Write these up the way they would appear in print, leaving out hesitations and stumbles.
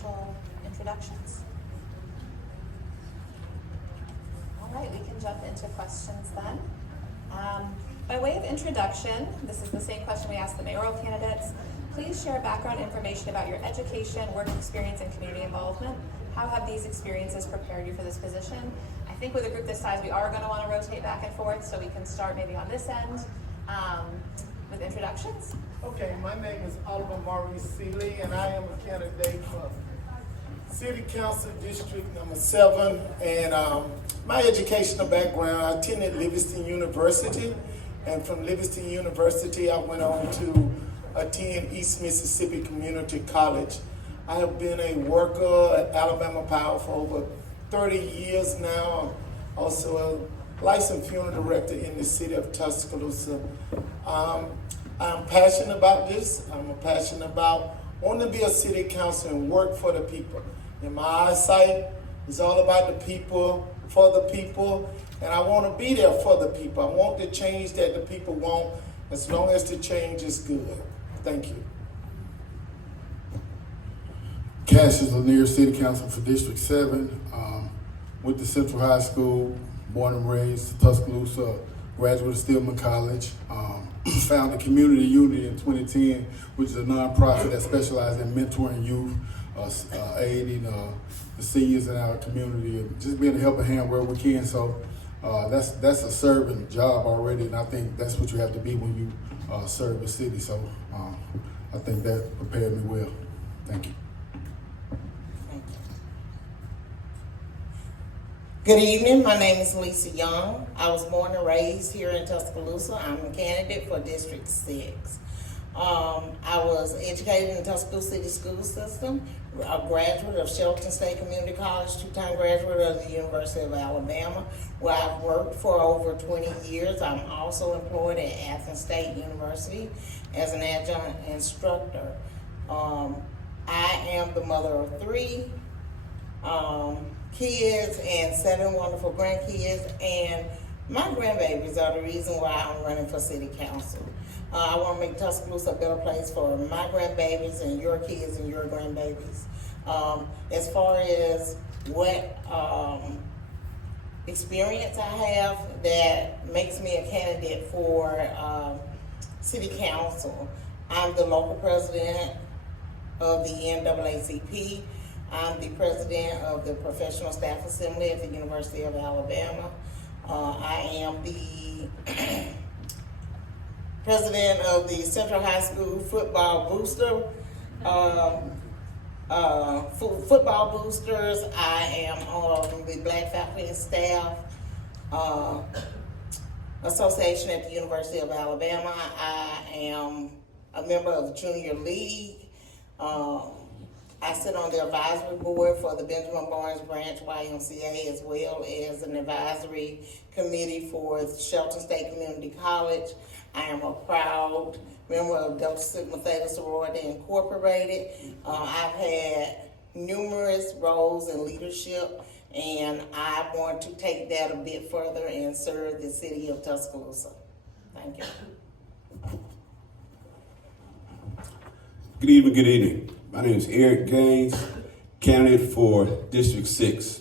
initial introductions? All right, we can jump into questions then. By way of introduction, this is the same question we asked the mayoral candidates. Please share background information about your education, work experience, and community involvement. How have these experiences prepared you for this position? I think with a group this size, we are going to want to rotate back and forth, so we can start maybe on this end with introductions. Okay, my name is Oliver Maurice Seeley, and I am a candidate for City Council District Number 7. And my educational background, I attended Livingston University, and from Livingston University, I went on to attend East Mississippi Community College. I have been a worker at Alabama Power for over 30 years now. I'm also a licensed funeral director in the city of Tuscaloosa. I'm passionate about this. I'm passionate about wanting to be a city council and work for the people. And my eyesight is all about the people, for the people, and I want to be there for the people. I want the change that the people want, as long as the change is good. Thank you. Cassius Lanier, City Council for District 7. Went to Central High School, born and raised Tuscaloosa, graduate of Stillman College. Founded Community Unity in 2010, which is a nonprofit that specializes in mentoring youth, aiding the seniors in our community, and just being a helping hand where we can. So that's a serving job already, and I think that's what you have to be when you serve the city. So I think that prepared me well. Thank you. Good evening, my name is Lisa Young. I was born and raised here in Tuscaloosa. I'm a candidate for District 6. I was educated in the Tuscaloosa City School System, a graduate of Shelton State Community College, two-time graduate of the University of Alabama, where I've worked for over 20 years. I'm also employed at Athens State University as an adjunct instructor. I am the mother of 3 kids and 7 wonderful grandkids, and my grandbabies are the reason why I'm running for city council. I want to make Tuscaloosa a better place for my grandbabies and your kids and your grandbabies. As far as what experience I have that makes me a candidate for city council, I'm the local president of the NAACP. I'm the president of the Professional Staff Assembly at the University of Alabama. I am the president of the Central High School Football Booster, Football Boosters. I am on the Black Faculty and Staff Association at the University of Alabama. I am a member of the Junior League. I sit on the advisory board for the Benjamin Barnes Branch YMCA, as well as an advisory committee for Shelton State Community College. I am a proud member of Delta Sigma Theta Sorority Incorporated. I've had numerous roles in leadership, and I want to take that a bit further and serve the city of Tuscaloosa. Thank you. Good evening, good evening. My name is Eric Gaines, candidate for District 6.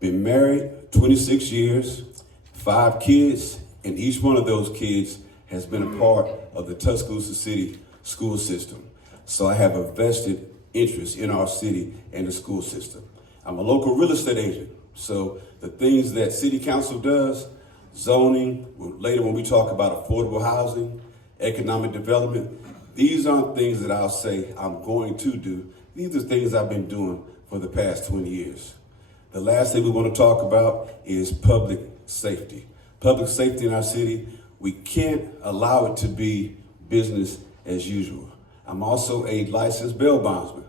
Been married 26 years, 5 kids, and each one of those kids has been a part of the Tuscaloosa City school system. So I have a vested interest in our city and the school system. I'm a local real estate agent, so the things that City Council does, zoning, later when we talk about affordable housing, economic development, these aren't things that I'll say I'm going to do. These are things I've been doing for the past 20 years. The last thing we want to talk about is public safety. Public safety in our city, we can't allow it to be business as usual. I'm also a licensed bail bondsman.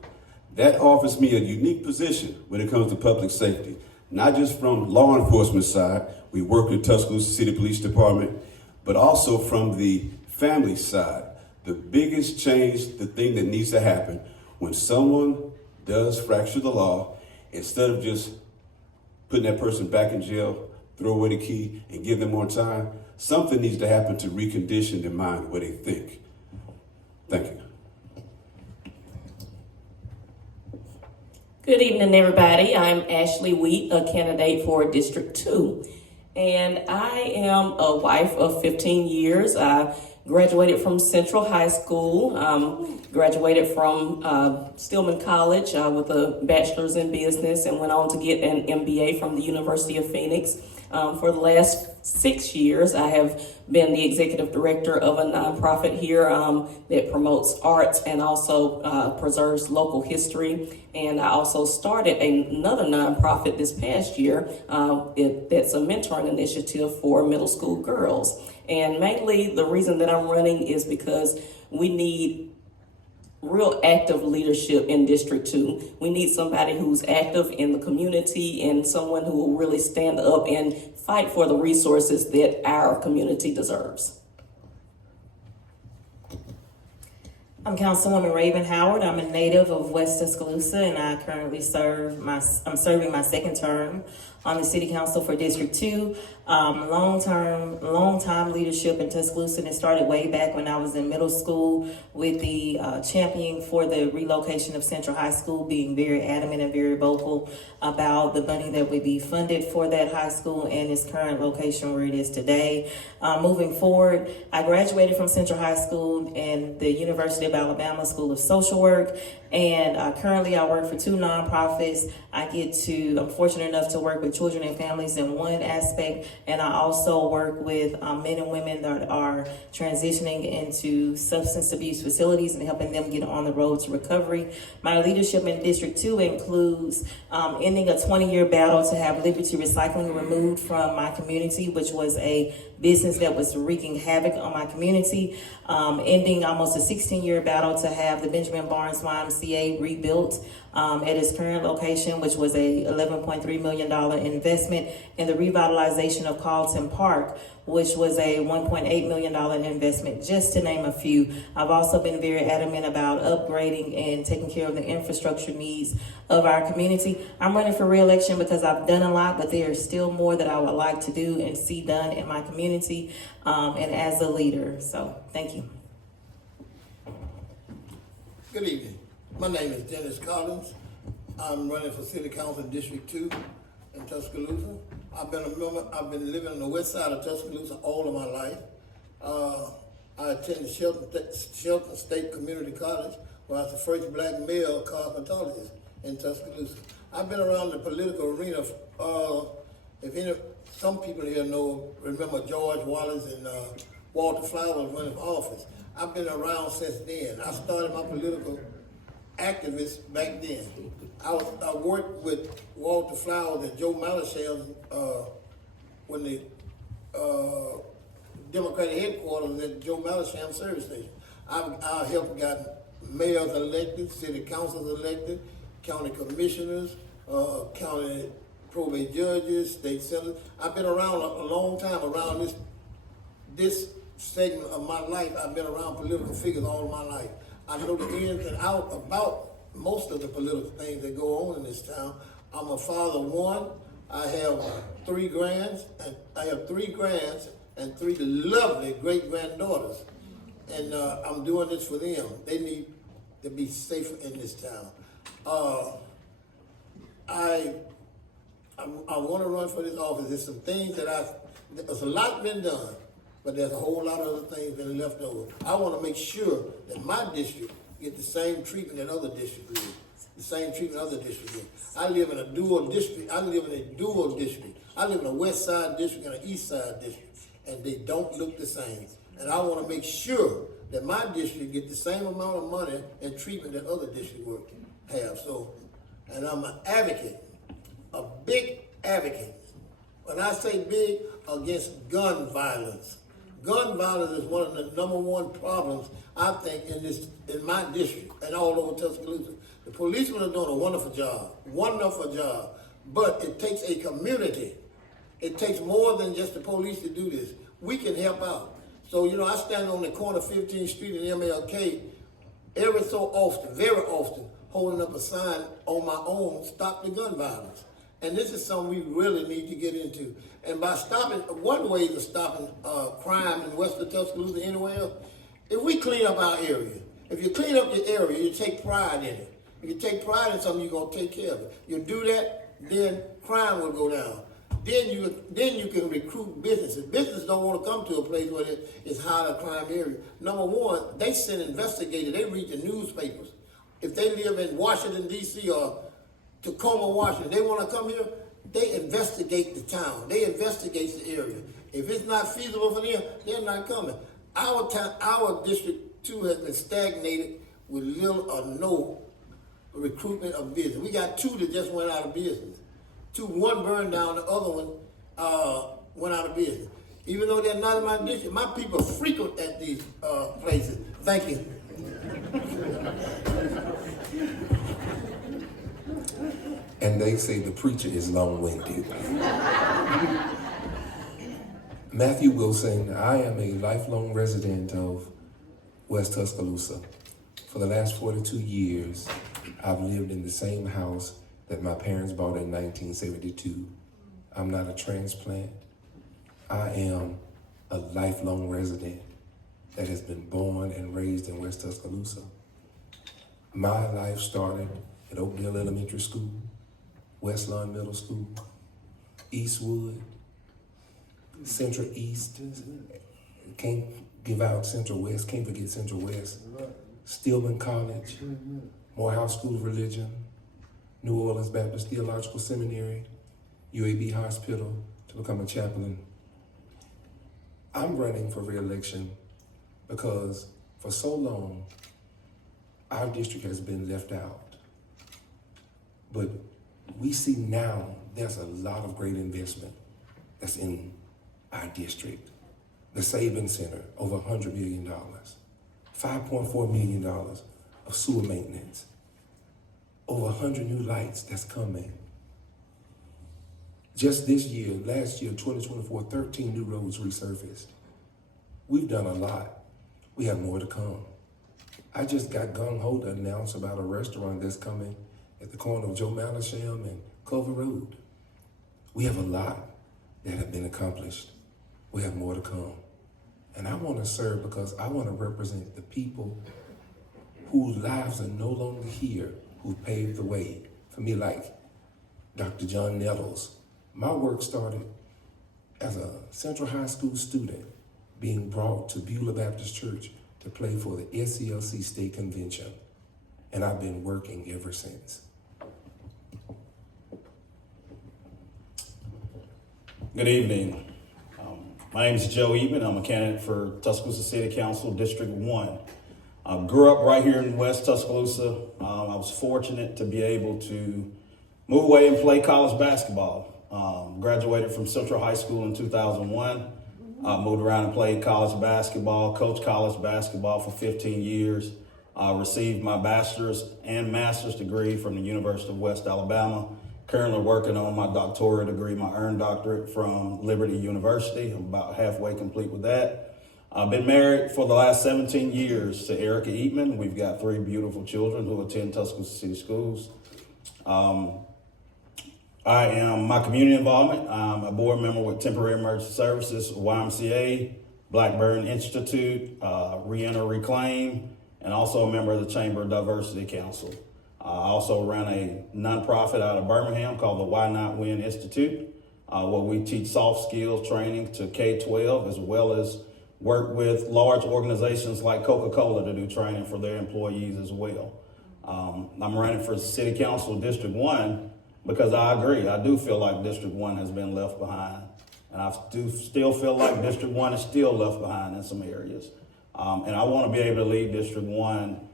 That offers me a unique position when it comes to public safety, not just from law enforcement side, we work with Tuscaloosa City Police Department, but also from the family side. The biggest change, the thing that needs to happen when someone does fracture the law, instead of just putting that person back in jail, throw away the key and give them more time, something needs to happen to recondition their mind the way they think. Thank you. Good evening, everybody. I'm Ashley Wheat, a candidate for District 2. And I am a wife of 15 years. I graduated from Central High School, graduated from Stillman College with a bachelor's in business, and went on to get an MBA from the University of Phoenix. For the last 6 years, I have been the executive director of a nonprofit here that promotes arts and also preserves local history. And I also started another nonprofit this past year that's a mentoring initiative for middle school girls. And mainly the reason that I'm running is because we need real active leadership in District 2. We need somebody who's active in the community and someone who will really stand up and fight for the resources that our community deserves. I'm Councilwoman Raven Howard. I'm a native of West Tuscaloosa, and I currently I'm serving my second term on the City Council for District 2. Long time leadership in Tuscaloosa, and it started way back when I was in middle school with the championing for the relocation of Central High School, being very adamant and very vocal about the money that would be funded for that high school and its current location where it is today. Moving forward, I graduated from Central High School and the University of Alabama School of Social Work, and currently I work for 2 nonprofits. I'm fortunate enough to work with children and families in one aspect, and I also work with men and women that are transitioning into substance abuse facilities and helping them get on the road to recovery. My leadership in District 2 includes ending a 20-year battle to have Liberty Recycling removed from my community, which was a business that was wreaking havoc on my community, ending almost a 16-year battle to have the Benjamin Barnes YMCA rebuilt at its current location, which was a $11.3 million investment, and the revitalization of Carlton Park, which was a $1.8 million investment, just to name a few. I've also been very adamant about upgrading and taking care of the infrastructure needs of our community. I'm running for re-election because I've done a lot, but there is still more that I would like to do and see done in my community and as a leader. So, thank you. Good evening. My name is Dennis Collins. I'm running for City Council District 2 in Tuscaloosa. I've been living on the west side of Tuscaloosa all of my life. I attended Shelton State Community College, where I was the first black male cosmetologist in Tuscaloosa. I've been around the political arena. Some people here remember George Wallace and Walter Flowers running for office. I've been around since then. I started my political activist back then. I worked with Walter Flowers and Joe Malachelle when the Democratic headquarters at Joe Malachelle service station. I helped got mayors elected, city councils elected, county commissioners, county probate judges, state senators. I've been around a long time around this segment of my life. I've been around political figures all of my life. I know the ins and outs about most of the political things that go on in this town. I'm a father of 1. I have 3 grands, and 3 lovely great granddaughters. And I'm doing this for them. They need to be safer in this town. I want to run for this office. There's some things there's a lot been done, but there's a whole lot of other things that are left over. I want to make sure that my district get the same treatment that other districts get. The same treatment other districts get. I live in a dual district. I live in a west side district and an east side district, and they don't look the same. And I want to make sure that my district get the same amount of money and treatment that other districts have. So, and I'm an advocate, a big advocate. When I say big, against gun violence. Gun violence is one of the #1 problems, I think, in my district and all over Tuscaloosa. The policemen are doing a wonderful job, but it takes a community. It takes more than just the police to do this. We can help out. So, I stand on the corner of 15th Street and MLK every so often, very often, holding up a sign on my own, stop the gun violence. And this is something we really need to get into. And by stopping, one way of stopping crime in western Tuscaloosa anywhere else, if we clean up our area, if you clean up your area, you take pride in it. If you take pride in something, you're gonna take care of it. You do that, then crime will go down. Then you can recruit businesses. Businesses don't want to come to a place where it's high crime area. Number one, they send investigators. They read the newspapers. If they live in Washington D.C. or Tacoma, Washington, they want to come here. They investigate the town. They investigate the area. If it's not feasible for them, they're not coming. Our District 2 has been stagnated with little or no recruitment of business. We got 2 that just went out of business. One burned down, the other one went out of business. Even though they're not in my district, my people frequent at these places. Thank you. And they say the preacher is long-winded. Matthew Wilson, I am a lifelong resident of West Tuscaloosa. For the last 42 years, I've lived in the same house that my parents bought in 1972. I'm not a transplant. I am a lifelong resident that has been born and raised in West Tuscaloosa. My life started at Oakdale Elementary School, West Lawn Middle School, Eastwood, Central East, can't give out Central West, can't forget Central West, Stillman College, Morehouse School of Religion, New Orleans Baptist Theological Seminary, UAB Hospital to become a chaplain. I'm running for re-election because for so long, our district has been left out. But we see now there's a lot of great investment that's in our district. The Savings Center, over $100 million. $5.4 million of sewer maintenance. Over 100 new lights that's coming. Just this year, last year, 2024, 13 new roads resurfaced. We've done a lot. We have more to come. I just got gung-ho to announce about a restaurant that's coming at the corner of Joe Malisham and Culver Road. We have a lot that have been accomplished. We have more to come. And I want to serve because I want to represent the people whose lives are no longer here, who paved the way. For me, like Dr. John Nettles. My work started as a Central High School student being brought to Beulah Baptist Church to play for the SCLC State Convention. And I've been working ever since. Good evening. My name is Joe Eben. I'm a candidate for Tuscaloosa City Council, District 1. I grew up right here in West Tuscaloosa. I was fortunate to be able to move away and play college basketball. Graduated from Central High School in 2001. Moved around and played college basketball, coached college basketball for 15 years. Received my bachelor's and master's degree from the University of West Alabama. Currently working on my doctoral degree, my earned doctorate from Liberty University. I'm about halfway complete with that. I've been married for the last 17 years to Erica Eatman. We've got 3 beautiful children who attend Tuscaloosa City Schools. I am my community involvement. I'm a board member with Temporary Emergency Services, YMCA, Blackburn Institute, Reenter Reclaim, and also a member of the Chamber of Diversity Council. I also run a nonprofit out of Birmingham called the Why Not Win Institute, where we teach soft skills training to K-12, as well as work with large organizations like Coca-Cola to do training for their employees as well. I'm running for City Council District 1 because I agree. I do feel like District 1 has been left behind. And I do still feel like District 1 is still left behind in some areas. And I want to be able to lead District 1.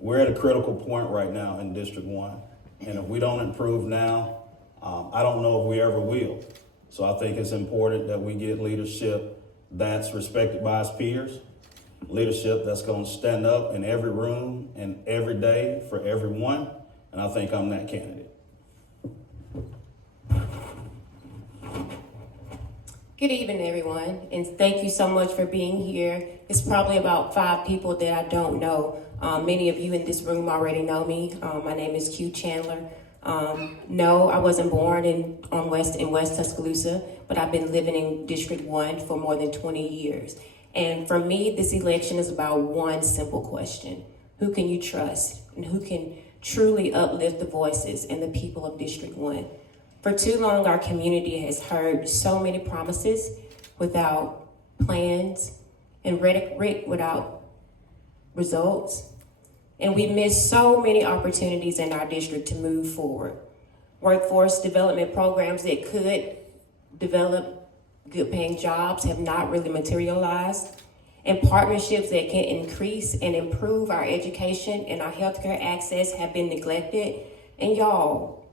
We're at a critical point right now in District 1. And if we don't improve now, I don't know if we ever will. So I think it's important that we get leadership that's respected by its peers, leadership that's going to stand up in every room and every day for everyone. And I think I'm that candidate. Good evening, everyone, and thank you so much for being here. It's probably about 5 people that I don't know. Many of you in this room already know me. My name is Q Chandler. No, I wasn't born in West Tuscaloosa, but I've been living in District 1 for more than 20 years. And for me, this election is about one simple question. Who can you trust? And who can truly uplift the voices and the people of District 1. For too long, our community has heard so many promises without plans and rhetoric without results. And we missed so many opportunities in our district to move forward. Workforce development programs that could develop good paying jobs have not really materialized. And partnerships that can increase and improve our education and our healthcare access have been neglected. And y'all,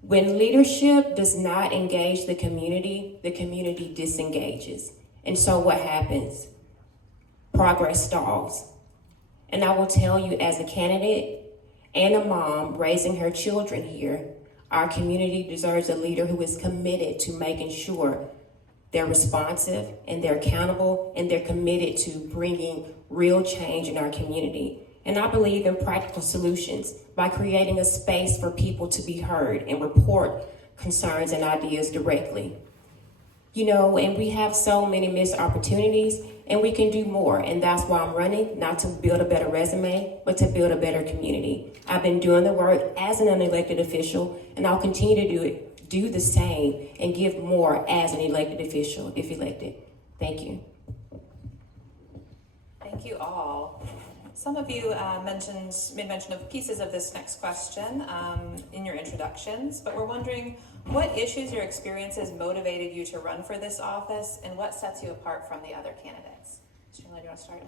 when leadership does not engage the community disengages. And so what happens? Progress stalls. And I will tell you, as a candidate and a mom raising her children here, our community deserves a leader who is committed to making sure they're responsive and they're accountable and they're committed to bringing real change in our community. And I believe in practical solutions by creating a space for people to be heard and report concerns and ideas directly. You know, and we have so many missed opportunities and we can do more. And that's why I'm running, not to build a better resume, but to build a better community. I've been doing the work as an unelected official and I'll continue to do the same and give more as an elected official if elected. Thank you. Thank you all. Some of you made mention of pieces of this next question in your introductions, but we're wondering what issues or experiences motivated you to run for this office and what sets you apart from the other candidates? Shirley, do you want to start?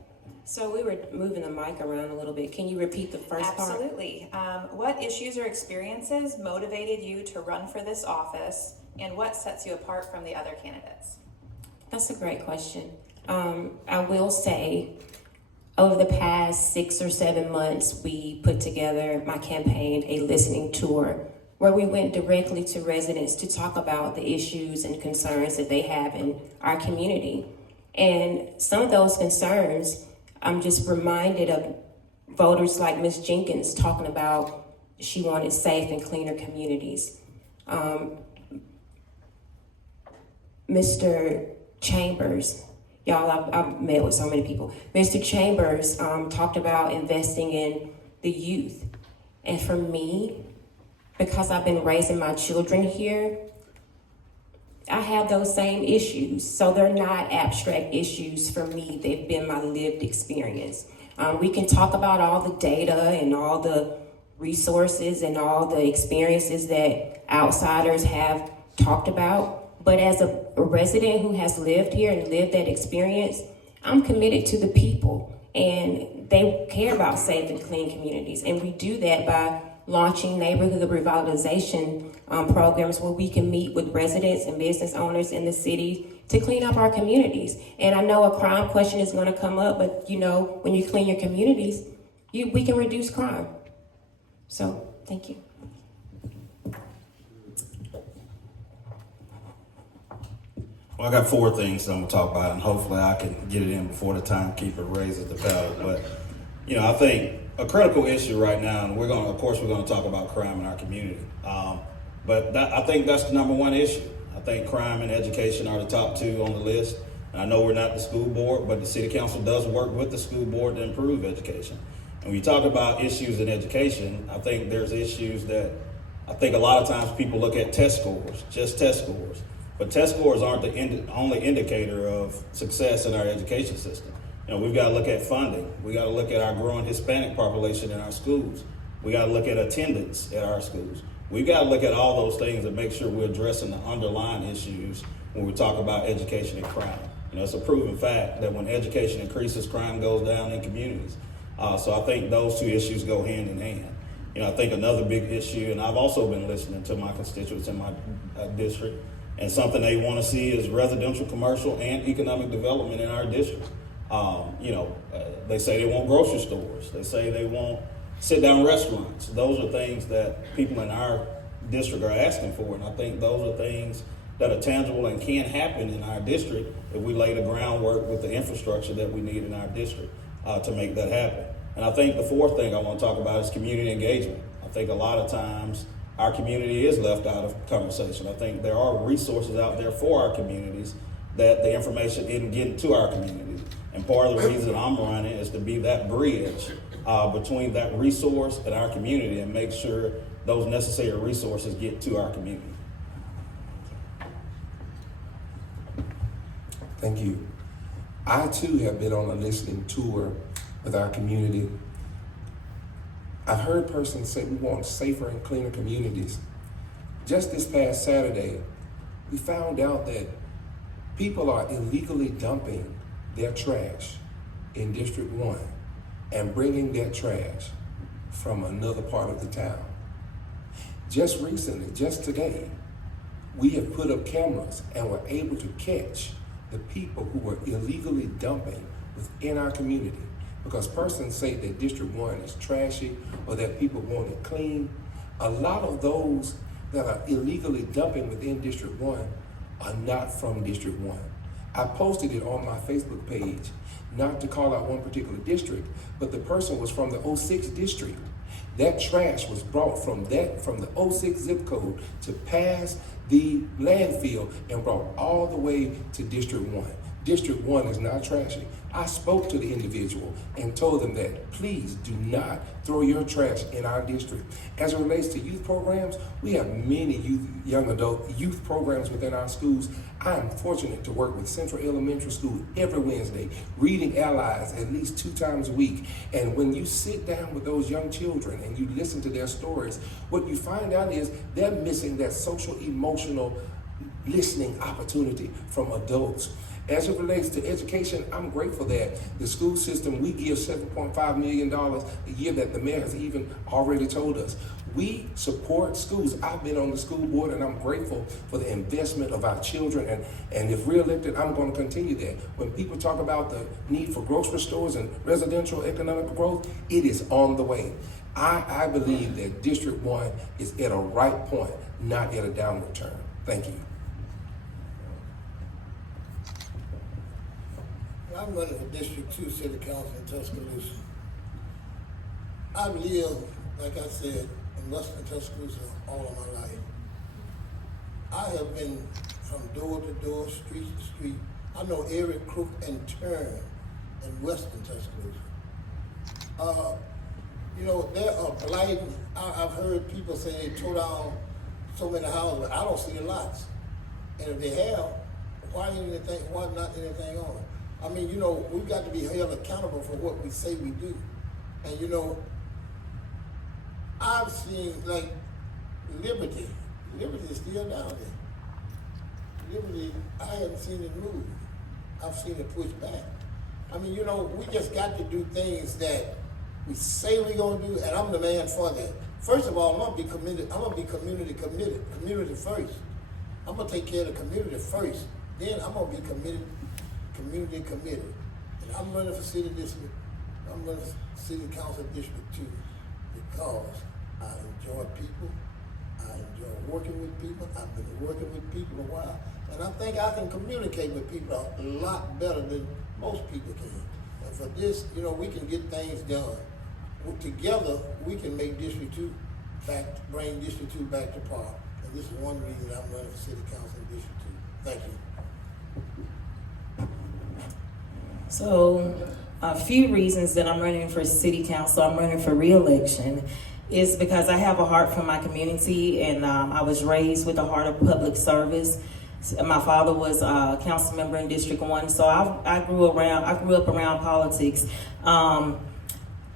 So we were moving the mic around a little bit. Can you repeat the first part? Absolutely. What issues or experiences motivated you to run for this office and what sets you apart from the other candidates? That's a great question. I will say, over the past 6 or 7 months, we put together, my campaign, a listening tour where we went directly to residents to talk about the issues and concerns that they have in our community. And some of those concerns, I'm just reminded of voters like Ms. Jenkins talking about she wanted safe and cleaner communities. Mr. Chambers, y'all, I've met with so many people. Mr. Chambers talked about investing in the youth. And for me, because I've been raising my children here, I have those same issues. So they're not abstract issues for me. They've been my lived experience. We can talk about all the data and all the resources and all the experiences that outsiders have talked about. But as a resident who has lived here and lived that experience, I'm committed to the people. And they care about safe and clean communities. And we do that by launching neighborhood revitalization programs where we can meet with residents and business owners in the city to clean up our communities. And I know a crime question is going to come up, but you know, when you clean your communities, we can reduce crime. So, thank you. Well, I got 4 things I'm gonna talk about, and hopefully I can get it in before the timekeeper raises the bell. But you know, I think a critical issue right now, and we're gonna talk about crime in our community. But I think that's the number 1 issue. I think crime and education are the top 2 on the list. And I know we're not the school board, but the city council does work with the school board to improve education. And when you talk about issues in education, I think there's issues that I think a lot of times people look at test scores, just test scores. But test scores aren't the only indicator of success in our education system. You know, we've got to look at funding. We got to look at our growing Hispanic population in our schools. We got to look at attendance at our schools. We've got to look at all those things and make sure we're addressing the underlying issues when we talk about education and crime. You know, it's a proven fact that when education increases, crime goes down in communities. So I think those 2 issues go hand in hand. You know, I think another big issue, and I've also been listening to my constituents in my district, and something they want to see is residential, commercial, and economic development in our district. They say they want grocery stores. They say they want sit-down restaurants. Those are things that people in our district are asking for, and I think those are things that are tangible and can happen in our district if we lay the groundwork with the infrastructure that we need in our district to make that happen. And I think the 4th thing I want to talk about is community engagement. I think a lot of times our community is left out of conversation. I think there are resources out there for our communities that the information isn't getting to our communities. And part of the reason I'm running is to be that bridge between that resource and our community and make sure those necessary resources get to our community. Thank you. I too have been on a listening tour with our community. I've heard persons say we want safer and cleaner communities. Just this past Saturday, we found out that people are illegally dumping their trash in District 1 and bringing their trash from another part of the town. Just recently, just today, we have put up cameras and were able to catch the people who were illegally dumping within our community. Because persons say that District 1 is trashy or that people want it clean. A lot of those that are illegally dumping within District 1 are not from District 1. I posted it on my Facebook page, not to call out one particular district, but the person was from the 06 district. That trash was brought from the 06 zip code to pass the landfill and brought all the way to District 1. District 1 is not trashy. I spoke to the individual and told them that please do not throw your trash in our district. As it relates to youth programs, we have many young adult youth programs within our schools. I am fortunate to work with Central Elementary School every Wednesday, reading allies at least 2 times a week. And when you sit down with those young children and you listen to their stories, what you find out is they're missing that social emotional listening opportunity from adults. As it relates to education, I'm grateful that the school system, we give $7.5 million a year that the mayor has even already told us. We support schools. I've been on the school board and I'm grateful for the investment of our children. And if reelected, I'm going to continue that. When people talk about the need for grocery stores and residential economic growth, it is on the way. I believe that District 1 is at a right point, not at a downward turn. Thank you. I'm running for District 2 City Council in Tuscaloosa. I've lived, like I said, in Western Tuscaloosa all of my life. I have been from door to door, street to street. I know every crook and turn in Western Tuscaloosa. There are blighting. I've heard people say they tore down so many houses, but I don't see the lots. And if they have, why not anything on it? I mean, we've got to be held accountable for what we say we do. And I've seen like Liberty is still down there. Liberty, I haven't seen it move. I've seen it push back. I mean, we just got to do things that we say we're gonna do, and I'm the man for that. First of all, I'm gonna be committed. I'm gonna be community first. I'm gonna take care of the community first. Then I'm gonna be community committed. And I'm running for city district. I'm running for city council district 2 because I enjoy people. I enjoy working with people. I've been working with people a while. And I think I can communicate with people a lot better than most people can. And for this, we can get things done. Together, we can make District 2 bring District 2 back to par. And this is one reason I'm running for city council in District 2. Thank you. So, a few reasons that I'm running for city council, I'm running for re-election, is because I have a heart for my community, and I was raised with a heart of public service. My father was a council member in District 1, so I grew up around politics.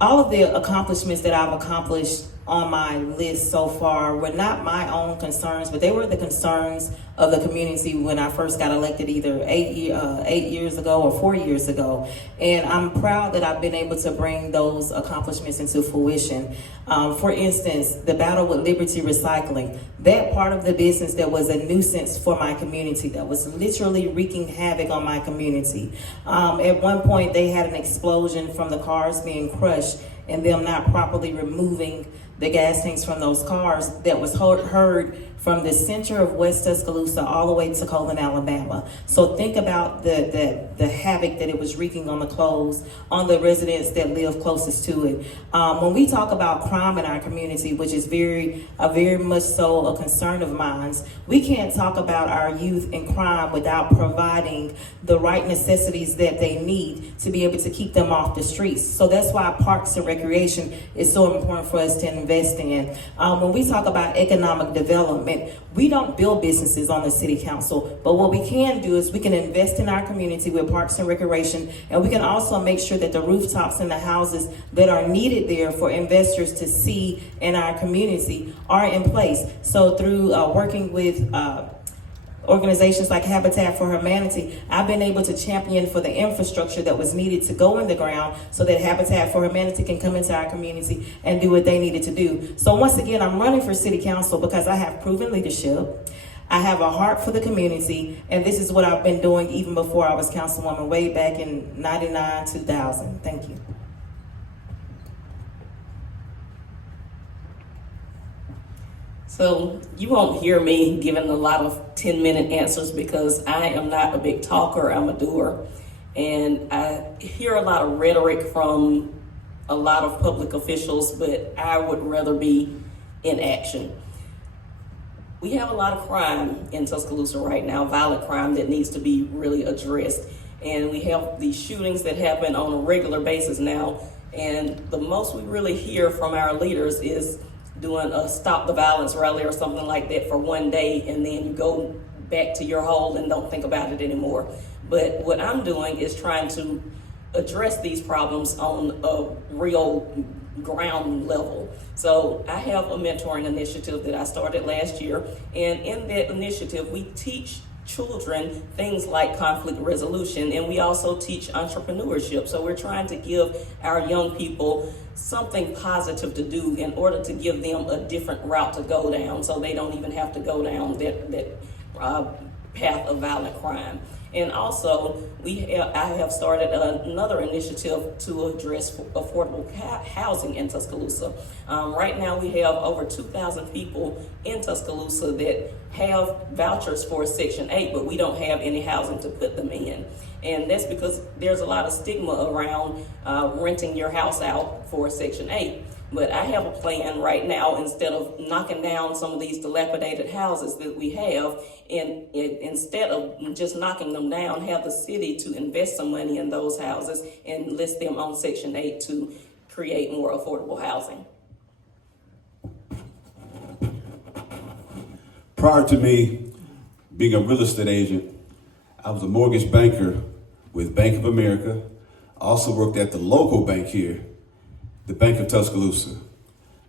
All of the accomplishments that I've accomplished on my list so far were not my own concerns, but they were the concerns of the community when I first got elected, either 8 years ago or 4 years ago. And I'm proud that I've been able to bring those accomplishments into fruition. For instance, the battle with Liberty Recycling, that part of the business that was a nuisance for my community, that was literally wreaking havoc on my community. At one point, they had an explosion from the cars being crushed and them not properly removing the gas tanks from those cars that was heard from the center of West Tuscaloosa all the way to Colon, Alabama. So think about the havoc that it was wreaking on the residents that live closest to it. When we talk about crime in our community, which is very much so a concern of mine, we can't talk about our youth and crime without providing the right necessities that they need to be able to keep them off the streets. So that's why parks and recreation is so important for us to invest in. When we talk about economic development, we don't build businesses on the city council, but what we can do is we can invest in our community with parks and recreation, and we can also make sure that the rooftops and the houses that are needed there for investors to see in our community are in place. So through working with organizations like Habitat for Humanity, I've been able to champion for the infrastructure that was needed to go in the ground so that Habitat for Humanity can come into our community and do what they needed to do. So once again, I'm running for city council because I have proven leadership. I have a heart for the community, and this is what I've been doing even before I was councilwoman way back in 99, 2000. Thank you. So you won't hear me giving a lot of 10-minute answers because I am not a big talker, I'm a doer. And I hear a lot of rhetoric from a lot of public officials, but I would rather be in action. We have a lot of crime in Tuscaloosa right now, violent crime that needs to be really addressed. And we have these shootings that happen on a regular basis now. And the most we really hear from our leaders is doing a stop the violence rally or something like that for one day, and then you go back to your hole and don't think about it anymore. But what I'm doing is trying to address these problems on a real ground level. So I have a mentoring initiative that I started last year, and in that initiative we teach children things like conflict resolution, and we also teach entrepreneurship. So we're trying to give our young people something positive to do in order to give them a different route to go down so they don't even have to go down that path of violent crime. And also, I have started another initiative to address affordable housing in Tuscaloosa. Right now, we have over 2,000 people in Tuscaloosa that have vouchers for Section 8, but we don't have any housing to put them in. And that's because there's a lot of stigma around renting your house out for Section 8. But I have a plan right now, instead of knocking down some of these dilapidated houses that we have, and instead of just knocking them down, have the city to invest some money in those houses and list them on Section 8 to create more affordable housing. Prior to me being a real estate agent, I was a mortgage banker with Bank of America. I also worked at the local bank here, the Bank of Tuscaloosa.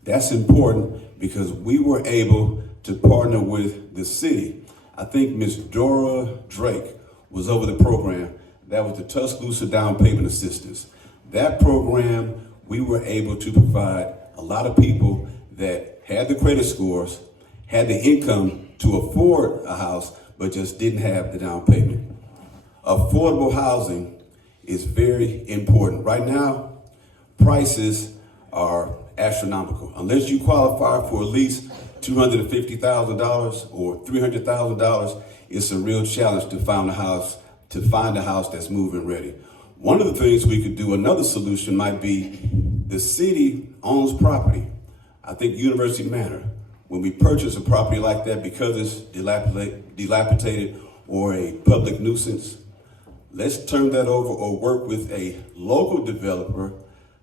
That's important because we were able to partner with the city. I think Ms. Dora Drake was over the program. That was the Tuscaloosa Down Payment Assistance. That program, we were able to provide a lot of people that had the credit scores, had the income to afford a house, but just didn't have the down payment. Affordable housing is very important. Right now, prices are astronomical. Unless you qualify for at least $250,000 or $300,000, it's a real challenge to find a house that's move-in ready. One of the things we could do, another solution might be the city owns property. I think University Manor, when we purchase a property like that because it's dilapidated or a public nuisance, let's turn that over or work with a local developer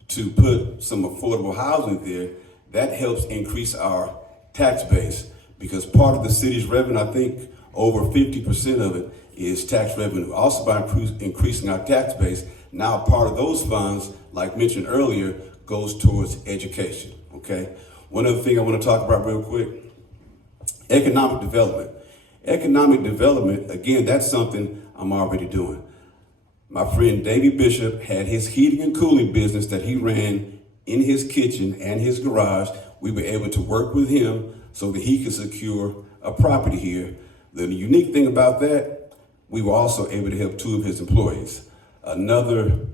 to put some affordable housing there. That helps increase our tax base because part of the city's revenue, I think over 50% of it is tax revenue. Also by increasing our tax base, now part of those funds, like mentioned earlier, goes towards education, okay? One other thing I want to talk about real quick, economic development. Economic development, again, that's something I'm already doing. My friend Davey Bishop had his heating and cooling business that he ran in his kitchen and his garage. We were able to work with him so that he could secure a property here. The unique thing about that, we were also able to help two of his employees. Another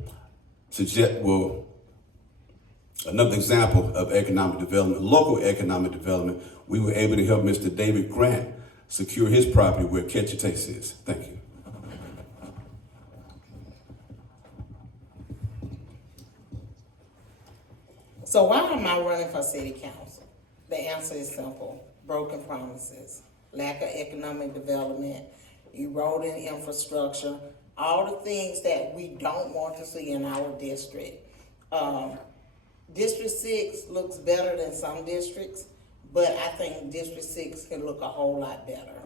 Another example of economic development, local economic development, we were able to help Mr. David Grant secure his property where Ketchitace is. Thank you. So why am I running for city council? The answer is simple: broken promises, lack of economic development, eroding infrastructure, all the things that we don't want to see in our district. District 6 looks better than some districts, but I think District 6 can look a whole lot better.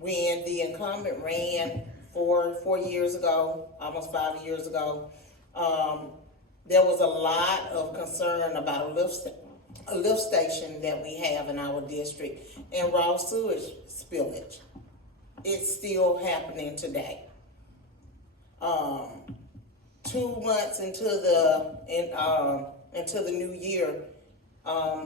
When the incumbent ran four years ago, almost 5 years ago, there was a lot of concern about a lift station that we have in our district and raw sewage spillage. It's still happening today. 2 months into the new year,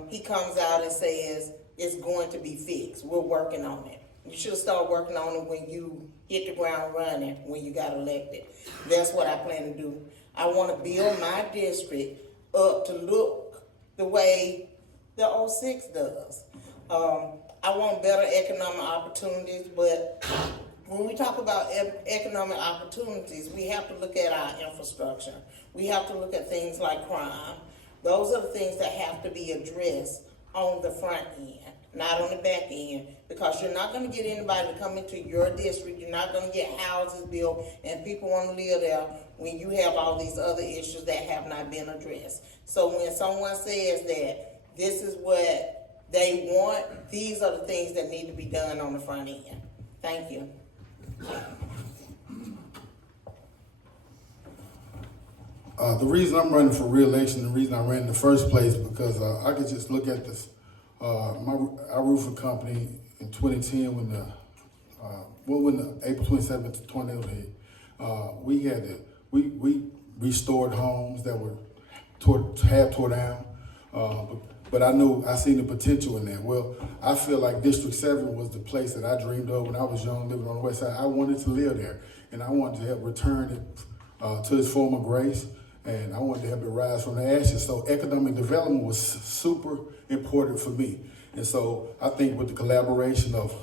he comes out and says it's going to be fixed. We're working on it. You should start working on it when you hit the ground running, when you got elected. That's what I plan to do. I want to build my district up to look the way the 06 does. I want better economic opportunities, but when we talk about economic opportunities, we have to look at our infrastructure. We have to look at things like crime. Those are the things that have to be addressed on the front end, not on the back end, because you're not going to get anybody to come into your district. You're not going to get houses built and people want to live there when you have all these other issues that have not been addressed. So when someone says that this is what they want, these are the things that need to be done on the front end. Thank you. The reason I'm running for re-election, the reason I ran in the first place, because I could just look at this. Our roofing company in 2010, when the April 27th tornado hit, we restored homes that were tore down. But I seen the potential in that. Well, I feel like District 7 was the place that I dreamed of when I was young, living on the west side. I wanted to live there, and I wanted to help return it to its former grace, and I wanted to help it rise from the ashes. So economic development was super important for me. And so I think with the collaboration of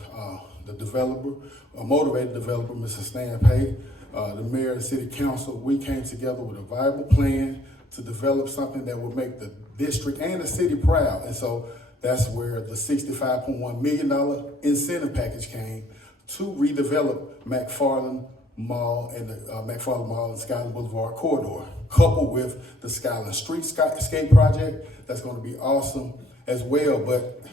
the developer, a motivated developer, Mr. Stan Pay, the mayor and the city council, we came together with a viable plan to develop something that would make the district and the city proud. And so that's where the $65.1 million incentive package came to redevelop McFarland Mall and the McFarland Mall and Skyland Boulevard corridor, coupled with the Skyland Streetscape project. That's going to be awesome as well. But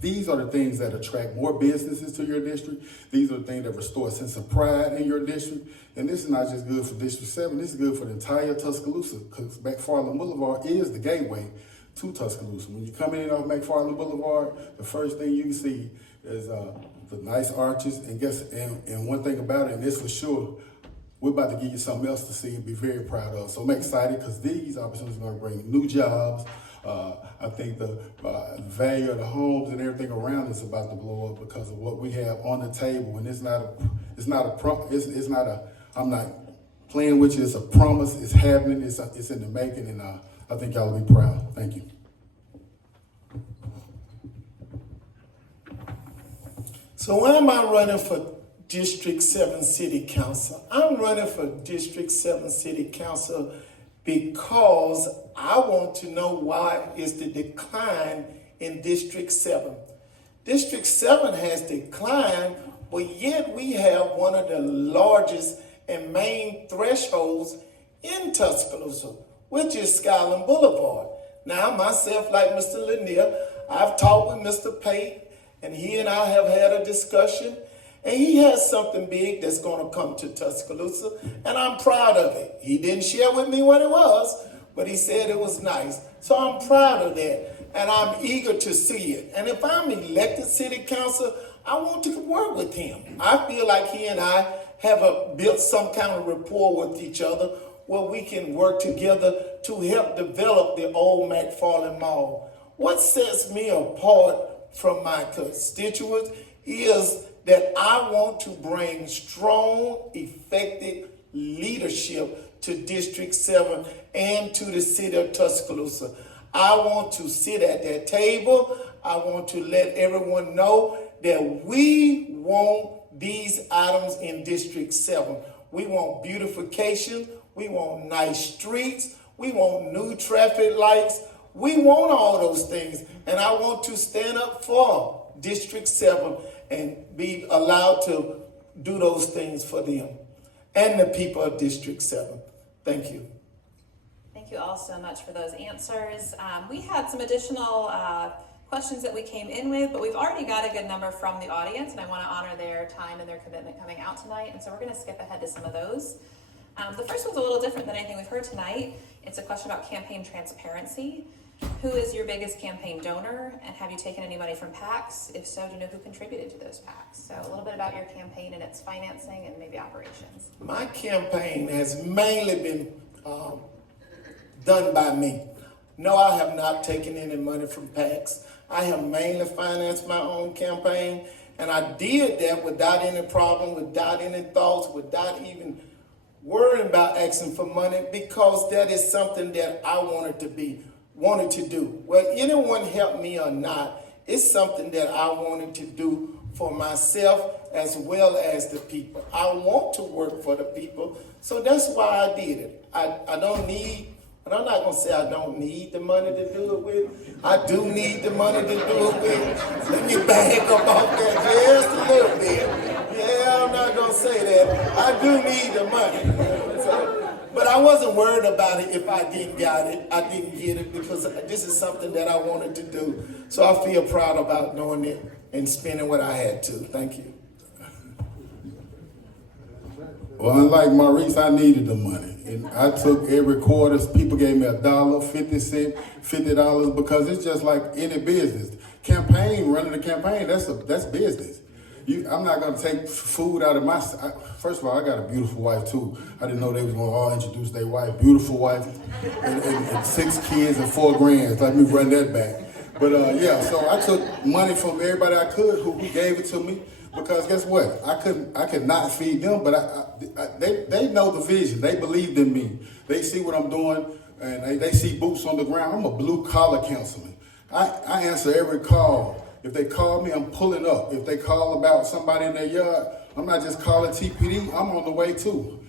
these are the things that attract more businesses to your district. These are the things that restore a sense of pride in your district. And this is not just good for District 7, this is good for the entire Tuscaloosa, because McFarland Boulevard is the gateway to Tuscaloosa. When you come in off McFarland Boulevard, the first thing you see is the nice arches. And one thing about it, and this for sure, we're about to give you something else to see and be very proud of. So I'm excited because these opportunities are going to bring new jobs. I think the value of the homes and everything around is about to blow up because of what we have on the table. And I'm not playing with you. It's a promise. It's happening. It's in the making, and I think y'all will be proud. Thank you. So why am I running for District 7 City Council? I'm running for District 7 City Council because I want to know why is the decline in District 7. District 7 has declined, but yet we have one of the largest and main thresholds in Tuscaloosa, which is Skyland Boulevard. Now, myself, like Mr. Lanier, I've talked with Mr. Pate, and he and I have had a discussion, and he has something big that's going to come to Tuscaloosa, and I'm proud of it. He didn't share with me what it was, but he said it was nice. So I'm proud of that, and I'm eager to see it. And if I'm elected city council, I want to work with him. I feel like he and I have built some kind of rapport with each other where we can work together to help develop the old McFarland Mall. What sets me apart from my constituents is that I want to bring strong, effective leadership to District 7 and to the city of Tuscaloosa. I want to sit at that table. I want to let everyone know that we want these items in District 7. We want beautification. We want nice streets. We want new traffic lights. We want all those things. And I want to stand up for District 7 and be allowed to do those things for them and the people of District 7. Thank you. Thank you all so much for those answers. We had some additional questions that we came in with, but we've already got a good number from the audience, and I want to honor their time and their commitment coming out tonight, and so we're going to skip ahead to some of those. The first one's a little different than anything we've heard tonight. It's a question about campaign transparency. Who is your biggest campaign donor, and have you taken any money from PACs? If so, do you know who contributed to those PACs? So a little bit about your campaign and its financing and maybe operations. My campaign has mainly been done by me. No, I have not taken any money from PACs. I have mainly financed my own campaign, and I did that without any problem, without any thoughts, without even worrying about asking for money, because that is something that I wanted to do. Whether anyone helped me or not, it's something that I wanted to do for myself as well as the people. I want to work for the people, so that's why I did it. I don't need, and I'm not going to say I don't need the money to do it with. I do need the money to do it with. Let me back up off that just a little bit. Yeah, I'm not going to say that. I do need the money. But I wasn't worried about it if I didn't get it. I didn't get it because this is something that I wanted to do. So I feel proud about doing it and spending what I had to. Thank you. Well, unlike Maurice, I needed the money. And I took every quarter, people gave me $1, 50 cents, $50, because it's just like any business. Running a campaign, that's business. I'm not gonna take food out of my, first of all, I got a beautiful wife too. I didn't know they was gonna all introduce their wife, beautiful wife, and 6 kids and 4 grands. Let me run that back. But yeah, so I took money from everybody I could who gave it to me, because guess what? I could not feed them, but they know the vision. They believed in me. They see what I'm doing, and they see boots on the ground. I'm a blue collar councilman. I answer every call. If they call me, I'm pulling up. If they call about somebody in their yard, I'm not just calling TPD, I'm on the way too.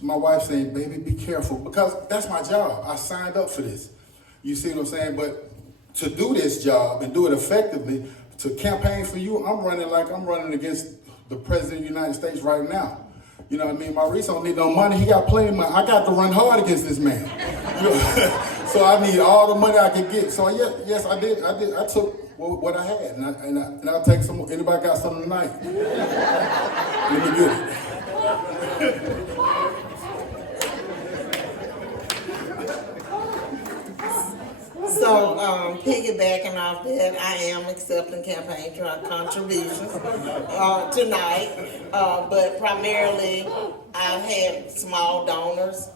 My wife saying, baby, be careful, because that's my job. I signed up for this. You see what I'm saying? But to do this job and do it effectively, to campaign for you, I'm running against the President of the United States right now. You know what I mean? Maurice don't need no money. He got plenty of money. I got to run hard against this man. You know? So I need all the money I can get. So yes, I did. I took what I had, and I'll take some. Anybody got something tonight? Let me get it. So, piggybacking off that, I am accepting campaign contributions tonight, but primarily I've had small donors,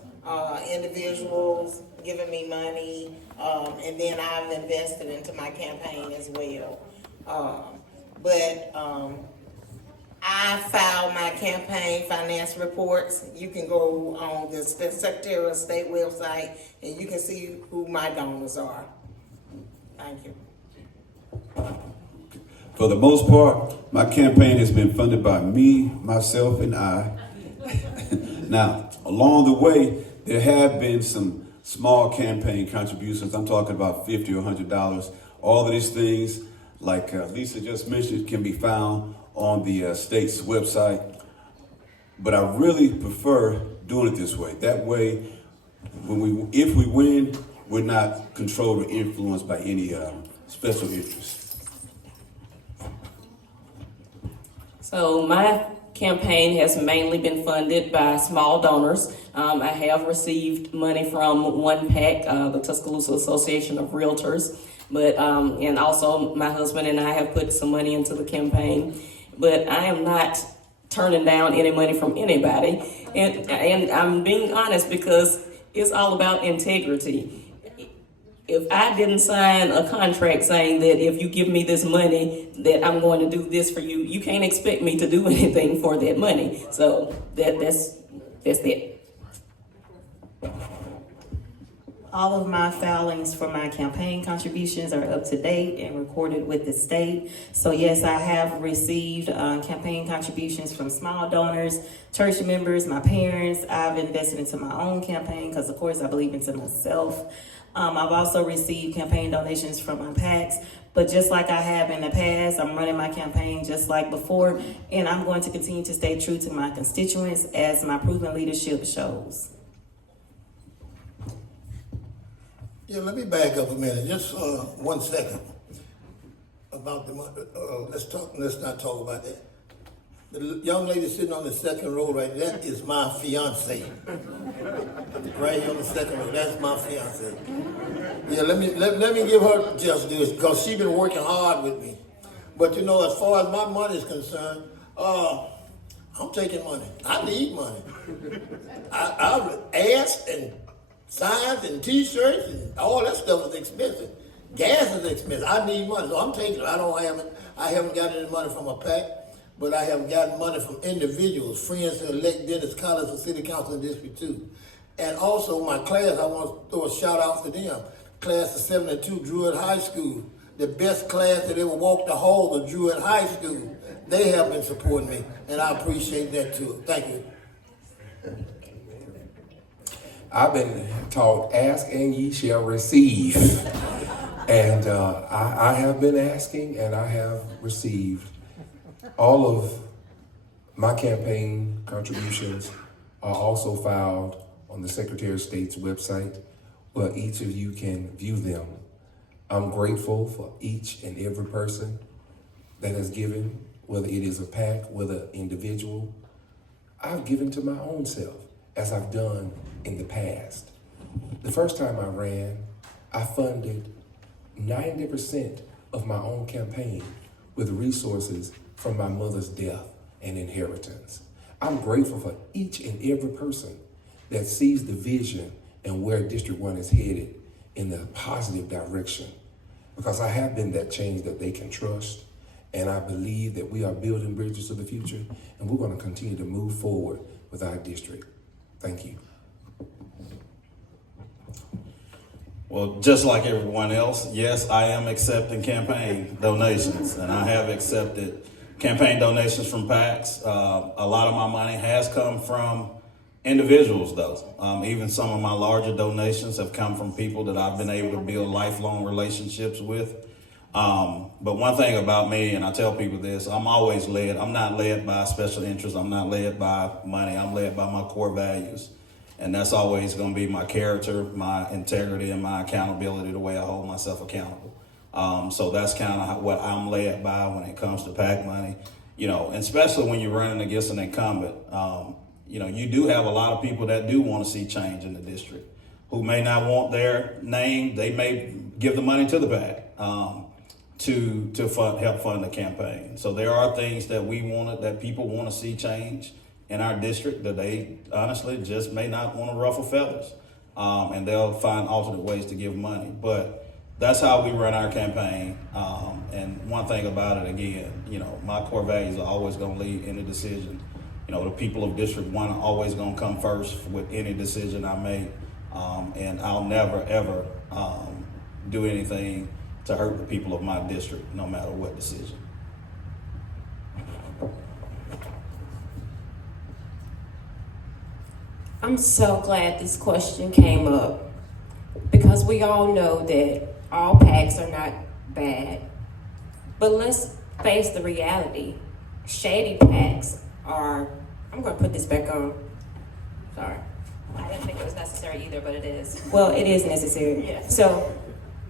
individuals giving me money, and then I've invested into my campaign as well. I filed my campaign finance reports. You can go on the Secretary of State website and you can see who my donors are. Thank you. For the most part, my campaign has been funded by me, myself, and I. Now, along the way, there have been some small campaign contributions. I'm talking about $50 or $100. All of these things, like Lisa just mentioned, can be found on the state's website. But I really prefer doing it this way. That way, if we win, we're not controlled or influenced by any special interests. So my campaign has mainly been funded by small donors. I have received money from one PAC, the Tuscaloosa Association of Realtors, but and also my husband and I have put some money into the campaign. But I am not turning down any money from anybody, and I'm being honest because it's all about integrity. If I didn't sign a contract saying that if you give me this money that I'm going to do this for you, you can't expect me to do anything for that money. So that's it. All of my filings for my campaign contributions are up to date and recorded with the state. So yes, I have received campaign contributions from small donors, church members, my parents. I've invested into my own campaign because of course I believe into myself. I've also received campaign donations from my PACs, but just like I have in the past, I'm running my campaign just like before, and I'm going to continue to stay true to my constituents as my proven leadership shows. Yeah, let me back up a minute, just 1 second. About the let's not talk about that. The young lady sitting on the second row right there, that is my fiance. Right here on the second row, that's my fiance. Yeah, let me give her just this, because she's been working hard with me. But you know, as far as my money is concerned, I'm taking money. I need money. I asked and signs and T-shirts and all that stuff is expensive. Gas is expensive. I need money, so I'm taking it. I haven't got any money from a PAC, but I have gotten money from individuals, friends who elect Dennis Collins for City Council in District 2. And also my class, I want to throw a shout out to them. Class of 72, Druid High School. The best class that ever walked the halls of Druid High School. They have been supporting me, and I appreciate that too. Thank you. I've been taught, ask and ye shall receive. And I have been asking and I have received. All of my campaign contributions are also filed on the Secretary of State's website, where each of you can view them. I'm grateful for each and every person that has given, whether it is a PAC, whether individual. I've given to my own self, as I've done in the past. The first time I ran, I funded 90% of my own campaign with resources from my mother's death and inheritance. I'm grateful for each and every person that sees the vision and where District 1 is headed in the positive direction, because I have been that change that they can trust, and I believe that we are building bridges to the future, and we're going to continue to move forward with our district. Thank you. Well, just like everyone else, yes, I am accepting campaign donations, and I have accepted campaign donations from PACs. A lot of my money has come from individuals, though. Even some of my larger donations have come from people that I've been able to build lifelong relationships with. But one thing about me, and I tell people this, I'm always led. I'm not led by special interests. I'm not led by money. I'm led by my core values. And that's always going to be my character, my integrity, and my accountability, the way I hold myself accountable. So that's kind of what I'm led by when it comes to PAC money. You know, and especially when you're running against an incumbent, you know, you do have a lot of people that do want to see change in the district who may not want their name. They may give the money to the PAC to help fund the campaign. So there are things that that people want to see change in our district that they honestly just may not want to ruffle feathers. And they'll find alternate ways to give money. But that's how we run our campaign. And one thing about it, again, you know, my core values are always going to lead any decision. You know, the people of District 1 are always going to come first with any decision I make. And I'll never, ever do anything to hurt the people of my district, no matter what decision. I'm so glad this question came up, because we all know that all PACs are not bad. But let's face the reality. Shady PACs are, I'm going to put this back on. Sorry. I didn't think it was necessary either, but it is. Well, it is necessary. Yeah. So,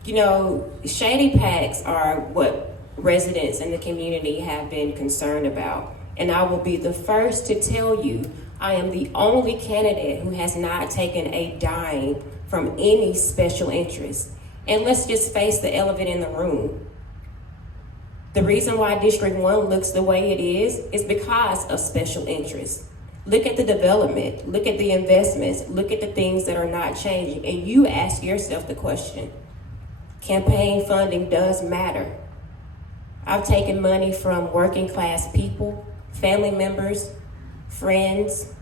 you know, shady PACs are what residents in the community have been concerned about. And I will be the first to tell you, I am the only candidate who has not taken a dime from any special interest. And let's just face the elephant in the room. The reason why District 1 looks the way it is because of special interest. Look at the development, look at the investments, look at the things that are not changing. And you ask yourself the question, campaign funding does matter. I've taken money from working class people, family members, friends,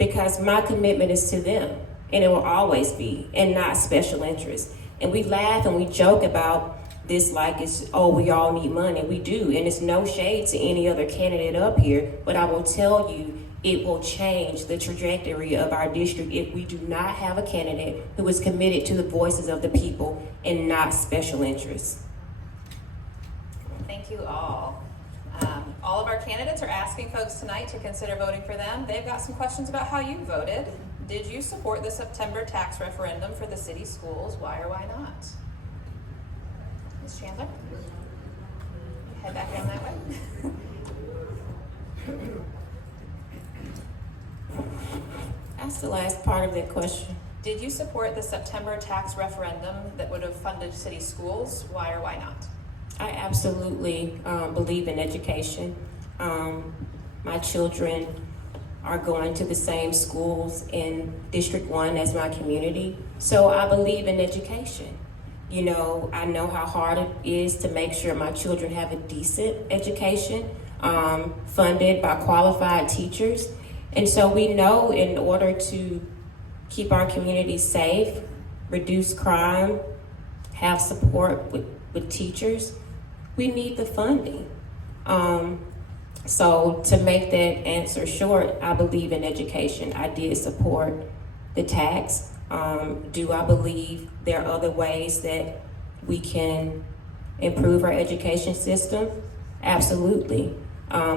because my commitment is to them, and it will always be, and not special interest. And we laugh and we joke about this like it's, oh, we all need money. We do, and it's no shade to any other candidate up here, but I will tell you, it will change the trajectory of our district if we do not have a candidate who is committed to the voices of the people and not special interests. Thank you all. All of our candidates are asking folks tonight to consider voting for them. They've got some questions about how you voted. Did you support the September tax referendum for the city schools? Why or why not? Ms. Chandler? Head back down that way. That's the last part of that question. Did you support the September tax referendum that would have funded city schools? Why or why not? I absolutely believe in education. My children are going to the same schools in District 1 as my community, so I believe in education. You know, I know how hard it is to make sure my children have a decent education, funded by qualified teachers. And so we know in order to keep our community safe, reduce crime, have support with teachers, we need the funding. So to make that answer short, I believe in education. I did support the tax. Do I believe there are other ways that we can improve our education system? Absolutely.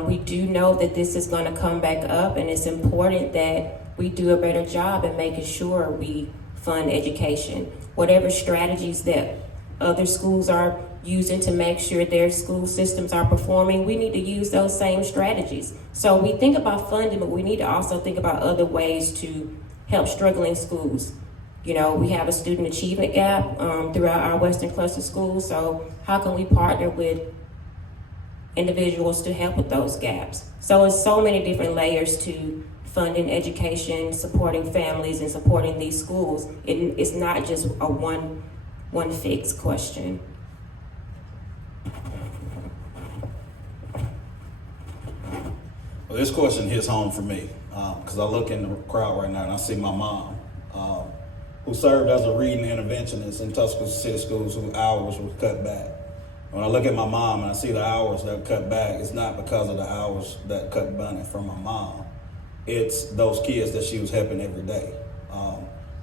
We do know that this is going to come back up, and it's important that we do a better job in making sure we fund education. Whatever strategies that other schools are using to make sure their school systems are performing, we need to use those same strategies. So we think about funding, but we need to also think about other ways to help struggling schools. You know, we have a student achievement gap throughout our Western cluster schools, so how can we partner with individuals to help with those gaps? So it's so many different layers to funding education, supporting families, and supporting these schools. It's not just a one fixed question. Well, this question hits home for me because I look in the crowd right now and I see my mom, who served as a reading interventionist in Tuscaloosa City Schools, whose hours were cut back. When I look at my mom and I see the hours that were cut back, it's not because of the hours that cut back from my mom. It's those kids that she was helping every day.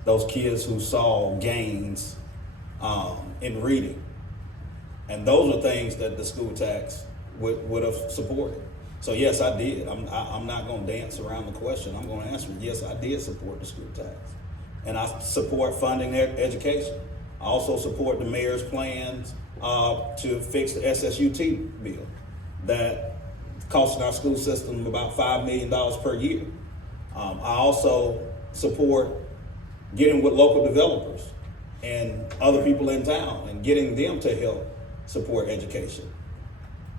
Those kids who saw gains in reading. And those are things that the school tax would have supported. So yes, I did. I'm not going to dance around the question. I'm going to answer it. Yes, I did support the school tax. And I support funding their education. I also support the mayor's plans to fix the SSUT bill that costing our school system about $5 million per year. I also support getting with local developers and other people in town and getting them to help support education.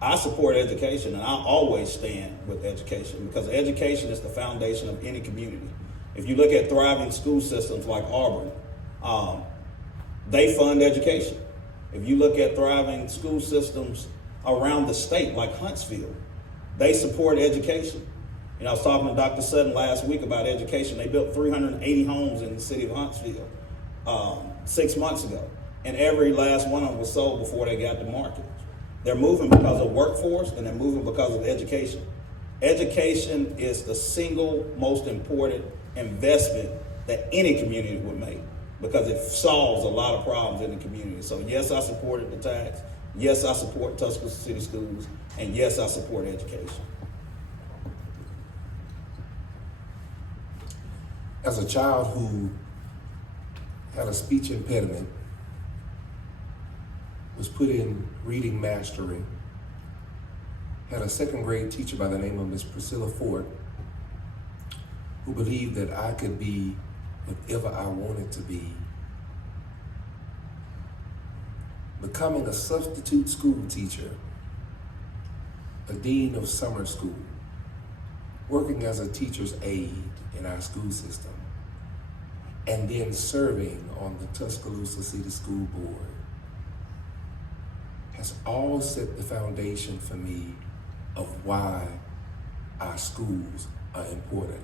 I support education, and I always stand with education because education is the foundation of any community. If you look at thriving school systems like Auburn, they fund education. If you look at thriving school systems around the state like Huntsville, they support education. You know, I was talking to Dr. Sutton last week about education. They built 380 homes in the city of Huntsville 6 months ago, and every last one of them was sold before they got to market. They're moving because of workforce, and they're moving because of education. Education is the single most important investment that any community would make because it solves a lot of problems in the community. So yes, I supported the tax. Yes, I support Tuscaloosa City Schools. And yes, I support education. As a child who had a speech impediment, was put in reading mastery, had a second grade teacher by the name of Miss Priscilla Ford, who believed that I could be whatever I wanted to be. Becoming a substitute school teacher, a dean of summer school, working as a teacher's aide in our school system, and then serving on the Tuscaloosa City School Board has all set the foundation for me of why our schools are important.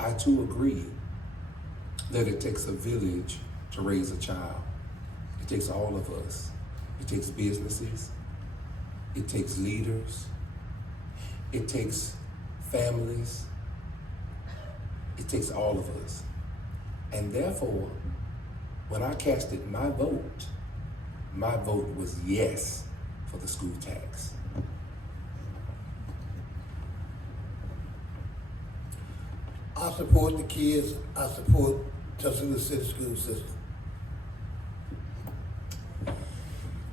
I too agree that it takes a village to raise a child. It takes all of us. It takes businesses. It takes leaders. It takes families. It takes all of us. And therefore, when I casted my vote was yes for the school tax. I support the kids. I support Tuscaloosa City School System.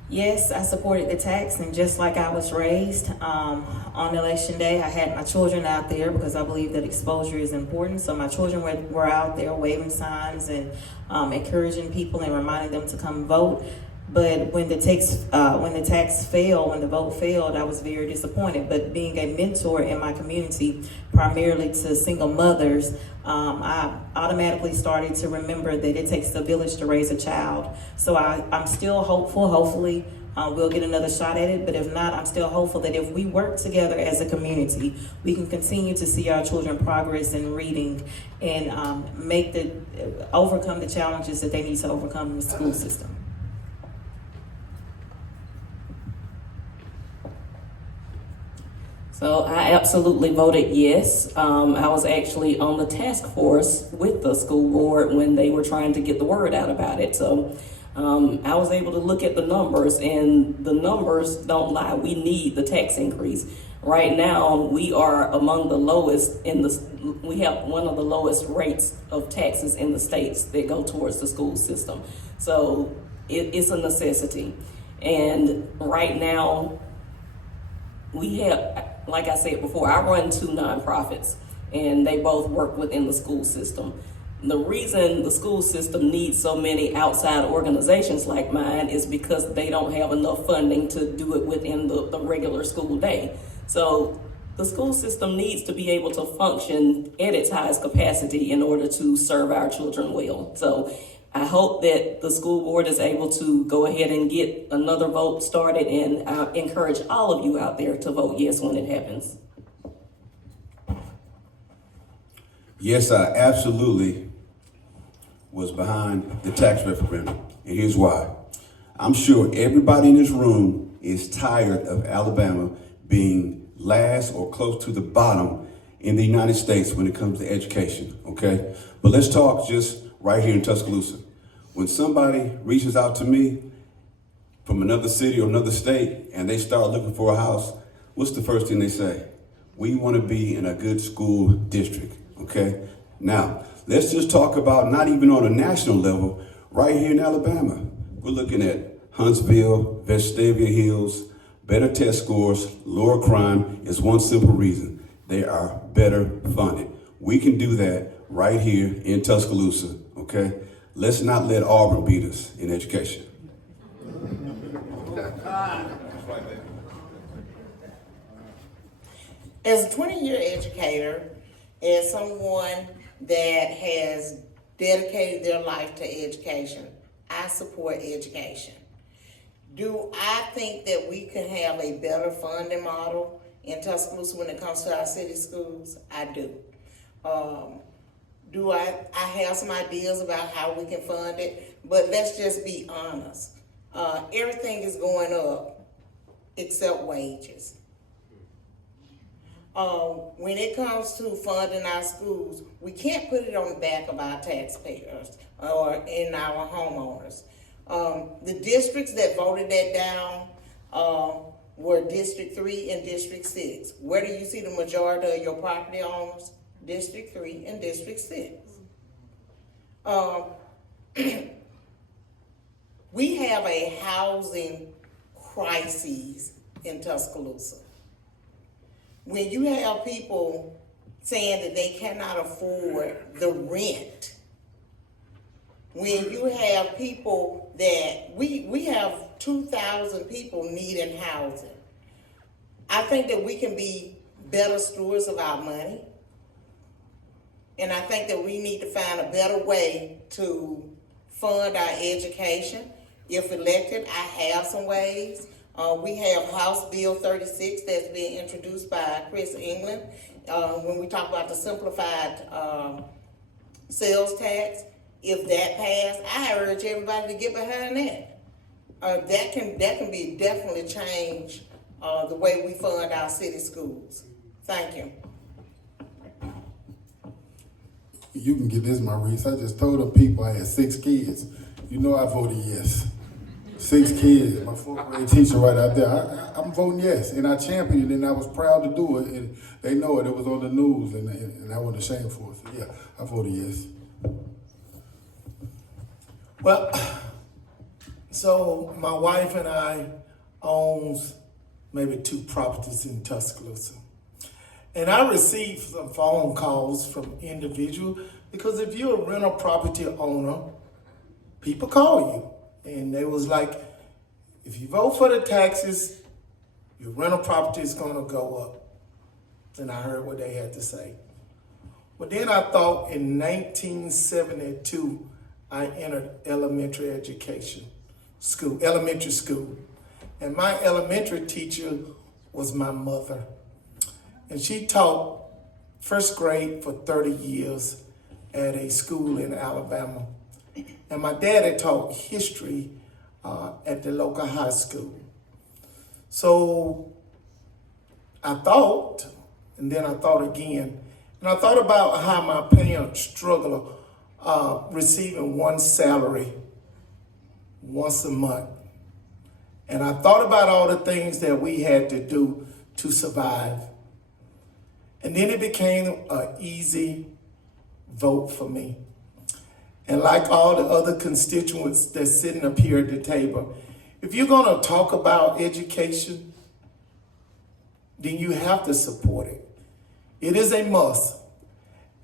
Yes, I supported the tax, and just like I was raised, on election day, I had my children out there because I believe that exposure is important. So my children were out there waving signs and encouraging people and reminding them to come vote. But when the vote failed, I was very disappointed. But being a mentor in my community, primarily to single mothers, I automatically started to remember that it takes a village to raise a child. So I'm still hopeful. Hopefully, we'll get another shot at it. But if not, I'm still hopeful that if we work together as a community, we can continue to see our children progress in reading and overcome the challenges that they need to overcome in the school system. So I absolutely voted yes. I was actually on the task force with the school board when they were trying to get the word out about it. So I was able to look at the numbers, and the numbers don't lie. We need the tax increase. Right now, we are among the lowest we have one of the lowest rates of taxes in the states that go towards the school system. So it's a necessity. And right now, we have, like I said before, I run 2 nonprofits, and they both work within the school system. The reason the school system needs so many outside organizations like mine is because they don't have enough funding to do it within the regular school day. So the school system needs to be able to function at its highest capacity in order to serve our children well. So I hope that the school board is able to go ahead and get another vote started, and I encourage all of you out there to vote yes when it happens. Yes, I absolutely was behind the tax referendum, and here's why. I'm sure everybody in this room is tired of Alabama being last or close to the bottom in the United States when it comes to education, okay? But let's talk just right here in Tuscaloosa. When somebody reaches out to me from another city or another state and they start looking for a house, what's the first thing they say? We want to be in a good school district, okay? Now, let's just talk about not even on a national level, right here in Alabama. We're looking at Huntsville, Vestavia Hills, better test scores, lower crime is one simple reason. They are better funded. We can do that right here in Tuscaloosa, okay? Let's not let Auburn beat us in education. As a 20-year educator, as someone that has dedicated their life to education, I support education. Do I think that we can have a better funding model in Tuscaloosa when it comes to our city schools? I do. I have some ideas about how we can fund it, but let's just be honest. Everything is going up except wages. When it comes to funding our schools, we can't put it on the back of our taxpayers or in our homeowners. The districts that voted that down were District 3 and District 6. Where do you see the majority of your property owners? District 3 and District 6. We have a housing crisis in Tuscaloosa. When you have people saying that they cannot afford the rent, when you have people that, we have 2,000 people needing housing, I think that we can be better stewards of our money. And I think that we need to find a better way to fund our education. If elected, I have some ways. We have House Bill 36 that's being introduced by Chris England. When we talk about the simplified sales tax, if that passed, I urge everybody to get behind that. That can be definitely change the way we fund our city schools. Thank you. You can get this, Maurice. I just told the people I had 6 kids. You know I voted yes. 6 kids. My 4th grade teacher right out there. I'm voting yes, and I championed it, and I was proud to do it, and they know it. It was on the news, and I wasn't ashamed for it. So yeah, I voted yes. Well, so my wife and I owns maybe 2 properties in Tuscaloosa. And I received some phone calls from individuals because if you're a rental property owner, people call you. And they was like, if you vote for the taxes, your rental property is gonna go up. And I heard what they had to say. But then I thought in 1972, I entered elementary school. And my elementary teacher was my mother. And she taught 1st grade for 30 years at a school in Alabama. And my daddy taught history at the local high school. So I thought, and then I thought again, and I thought about how my parents struggle receiving one salary once a month. And I thought about all the things that we had to do to survive. And then it became an easy vote for me. And like all the other constituents that's sitting up here at the table, if you're gonna talk about education, then you have to support it. It is a must.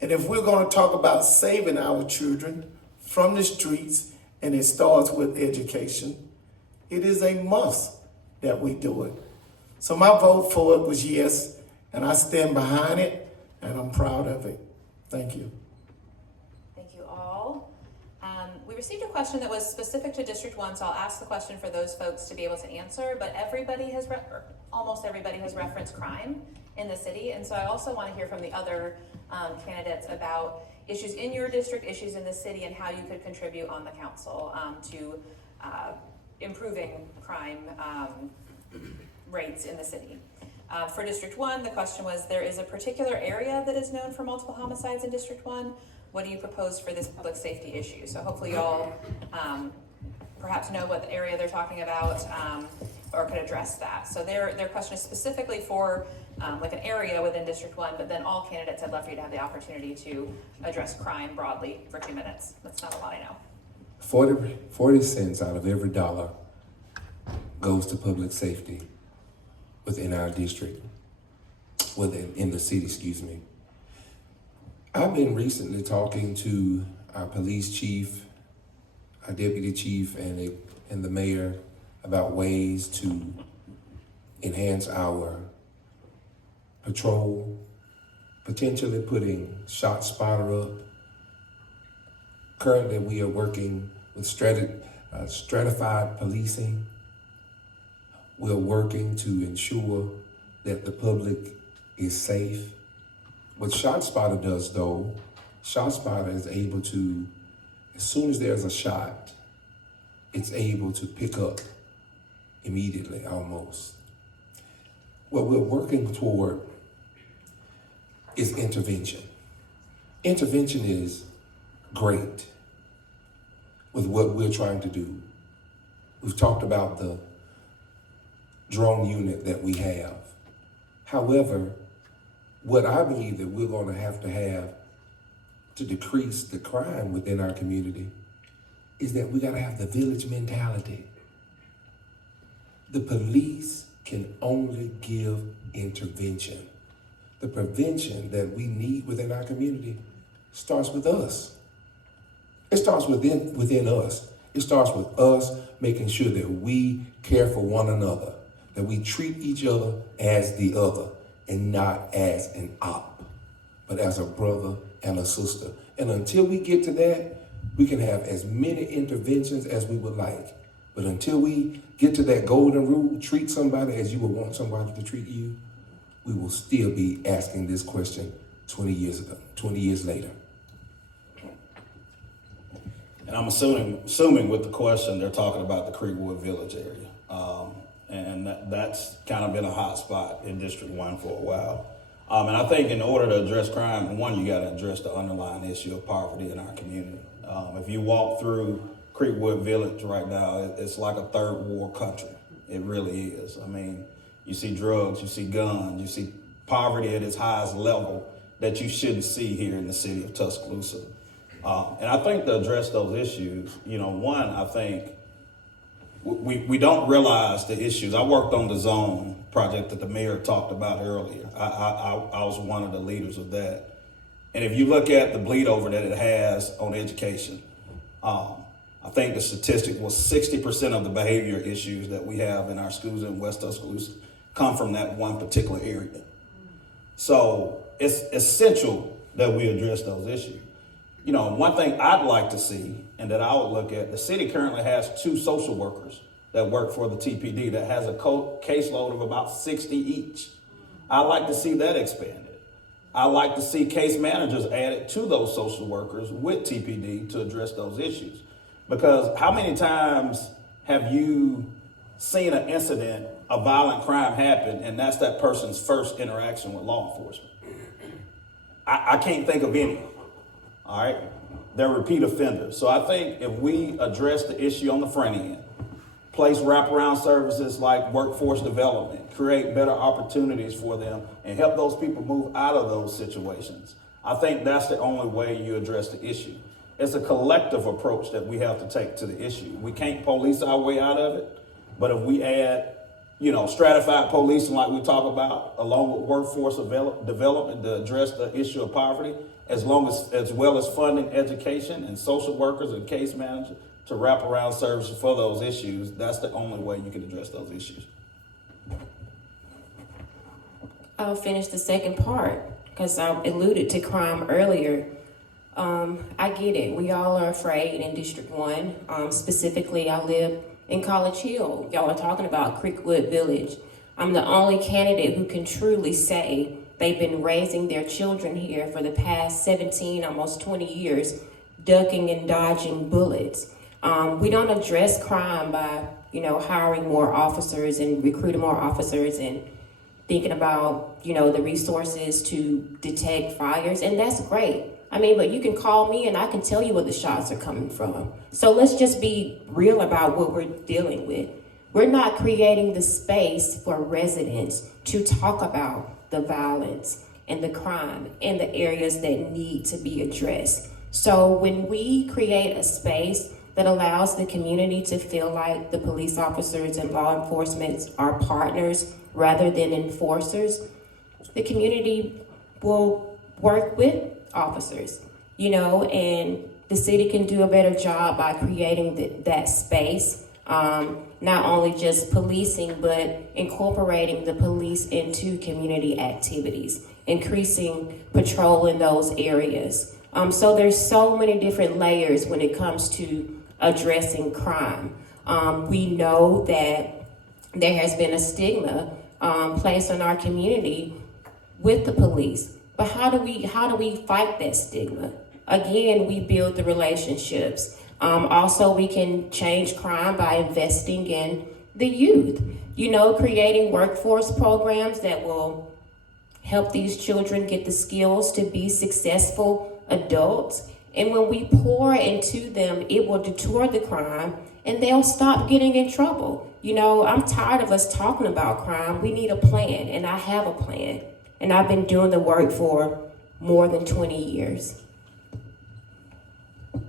And if we're gonna talk about saving our children from the streets, and it starts with education, it is a must that we do it. So my vote for it was yes, and I stand behind it, and I'm proud of it. Thank you. Thank you all. We received a question that was specific to District 1, so I'll ask the question for those folks to be able to answer, but almost everybody has referenced crime in the city, and so I also want to hear from the other candidates about issues in your district, issues in the city, and how you could contribute on the council to improving crime rates in the city. For District 1, the question was, there is a particular area that is known for multiple homicides in District 1. What do you propose for this public safety issue? So hopefully you all perhaps know what area they're talking about or could address that. So their question is specifically for like an area within District 1, but then all candidates, I'd love for you to have the opportunity to address crime broadly for 2 minutes. That's not a lot, I know. 40 cents out of every dollar goes to public safety within our district, in the city, excuse me. I've been recently talking to our police chief, our deputy chief, and the mayor about ways to enhance our patrol, potentially putting shot spotter up. Currently, we are working with stratified policing. We're working to ensure that the public is safe. What ShotSpotter does though, ShotSpotter is able to, as soon as there's a shot, it's able to pick up immediately almost. What we're working toward is intervention. Intervention is great with what we're trying to do. We've talked about the drone unit that we have. However, what I believe that we're going to have to decrease the crime within our community is that we got to have the village mentality. The police can only give intervention. The prevention that we need within our community starts with us. It starts within us. It starts with us making sure that we care for one another, that we treat each other as the other and not as an op, but as a brother and a sister. And until we get to that, we can have as many interventions as we would like. But until we get to that golden rule, treat somebody as you would want somebody to treat you, we will still be asking this question 20 years later. And I'm assuming with the question, they're talking about the Creekwood Village area. And that's kind of been a hot spot in District 1 for a while. And I think in order to address crime, one, you got to address the underlying issue of poverty in our community. If you walk through Creekwood Village right now, it's like a third world country. It really is. I mean, you see drugs, you see guns, you see poverty at its highest level that you shouldn't see here in the city of Tuscaloosa. And I think to address those issues, one, I think we don't realize the issues. I worked on the zone project that the mayor talked about earlier. I was one of the leaders of that. And if you look at the bleed over that it has on education, I think the statistic was 60% of the behavior issues that we have in our schools in West Tuscaloosa come from that one particular area. So it's essential that we address those issues. One thing I'd like to see and that I would look at, the city currently has 2 social workers that work for the TPD that has a caseload of about 60 each. I'd like to see that expanded. I'd like to see case managers added to those social workers with TPD to address those issues. Because how many times have you seen an incident, a violent crime happen, and that's that person's first interaction with law enforcement? I can't think of any. All right, they're repeat offenders. So I think if we address the issue on the front end, place wraparound services like workforce development, create better opportunities for them, and help those people move out of those situations, I think that's the only way you address the issue. It's a collective approach that we have to take to the issue. We can't police our way out of it, but if we add, stratified policing like we talk about, along with workforce development to address the issue of poverty, as well as funding education and social workers and case managers to wrap around services for those issues, that's the only way you can address those issues. I'll finish the second part because I alluded to crime earlier. I get it. We all are afraid in District 1. Specifically, I live in College Hill. Y'all are talking about Creekwood Village. I'm the only candidate who can truly say they've been raising their children here for the past 17, almost 20 years, ducking and dodging bullets. We don't address crime by, hiring more officers and recruiting more officers and thinking about, the resources to detect fires, and that's great. But you can call me and I can tell you where the shots are coming from. So let's just be real about what we're dealing with. We're not creating the space for residents to talk about the violence and the crime and the areas that need to be addressed. So when we create a space that allows the community to feel like the police officers and law enforcement are partners rather than enforcers, the community will work with officers, and the city can do a better job by creating that space, not only just policing, but incorporating the police into community activities, increasing patrol in those areas. So there's so many different layers when it comes to addressing crime. We know that there has been a stigma placed on our community with the police. But how do we fight that stigma? Again, we build the relationships. Also, we can change crime by investing in the youth. Creating workforce programs that will help these children get the skills to be successful adults. And when we pour into them, it will deter the crime and they'll stop getting in trouble. I'm tired of us talking about crime. We need a plan, and I have a plan. And I've been doing the work for more than 20 years. Would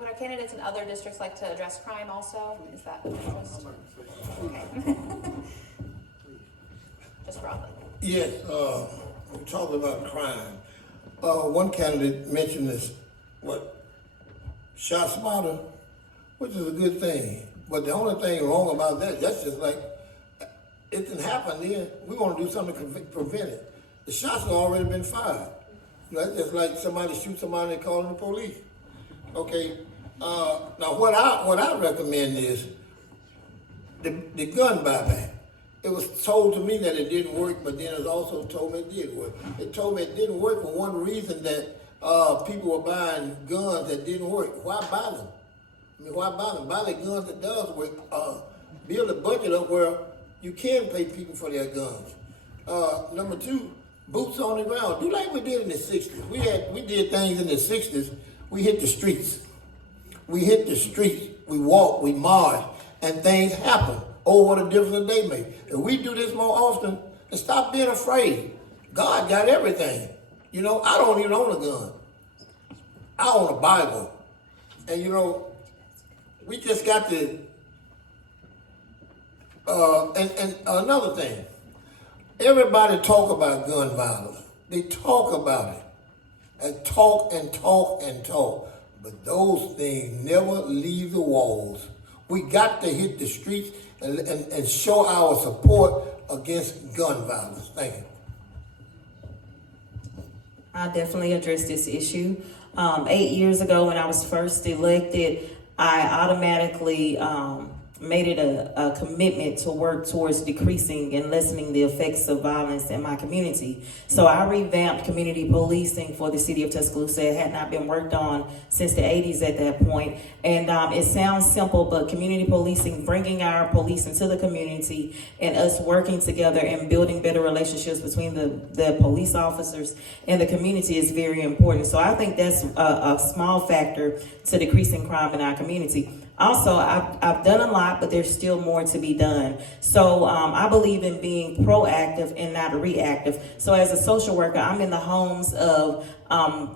our candidates in other districts like to address crime also? Is that of interest? Okay. Just broadly. Yes, we're talking about crime. One candidate mentioned this, shot spotter, which is a good thing. But the only thing wrong about that's just like, it didn't happen then. We're going to do something to prevent it. The shots have already been fired. That's just like somebody shoot somebody and calling the police. Okay, Now what I recommend is the gun buyback. It was told to me that it didn't work, but then it was also told me it did work. It told me it didn't work for one reason, that people were buying guns that didn't work. Why buy them? I mean, why buy them? Buy the guns that does work. Build a budget up where you can pay people for their guns. Number two, boots on the ground. Do like we did in the 60s. We did things in the 60s. We hit the streets. We hit the streets. We walked, we marched, and things happen. Oh, what a difference they make. If we do this more often, and stop being afraid. God got everything. You know, I don't even own a gun. I own a Bible. And you know, we just got to, and another thing, everybody talk about gun violence. They talk about it, and talk and talk and talk, but those things never leave the walls. We got to hit the streets and show our support against gun violence. Thank you. I definitely addressed this issue. 8 years ago when I was first elected, I automatically made it a commitment to work towards decreasing and lessening the effects of violence in my community. So I revamped community policing for the city of Tuscaloosa. It had not been worked on since the 80s at that point. And it sounds simple, but community policing, bringing our police into the community and us working together and building better relationships between the police officers and the community is very important. So I think that's a small factor to decreasing crime in our community. Also, I've done a lot, but there's still more to be done. So I believe in being proactive and not reactive. So as a social worker, I'm in the homes of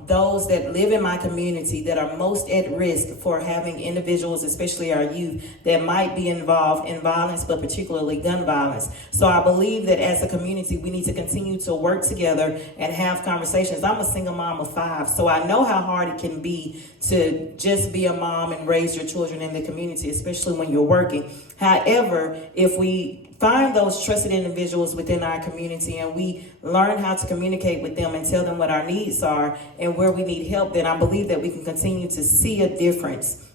those that live in my community that are most at risk for having individuals, especially our youth, that might be involved in violence, but particularly gun violence. So I believe that as a community, we need to continue to work together and have conversations. I'm a single mom of 5, so I know how hard it can be to just be a mom and raise your children in the community, especially when you're working. However, if we find those trusted individuals within our community and we learn how to communicate with them and tell them what our needs are and where we need help, then I believe that we can continue to see a difference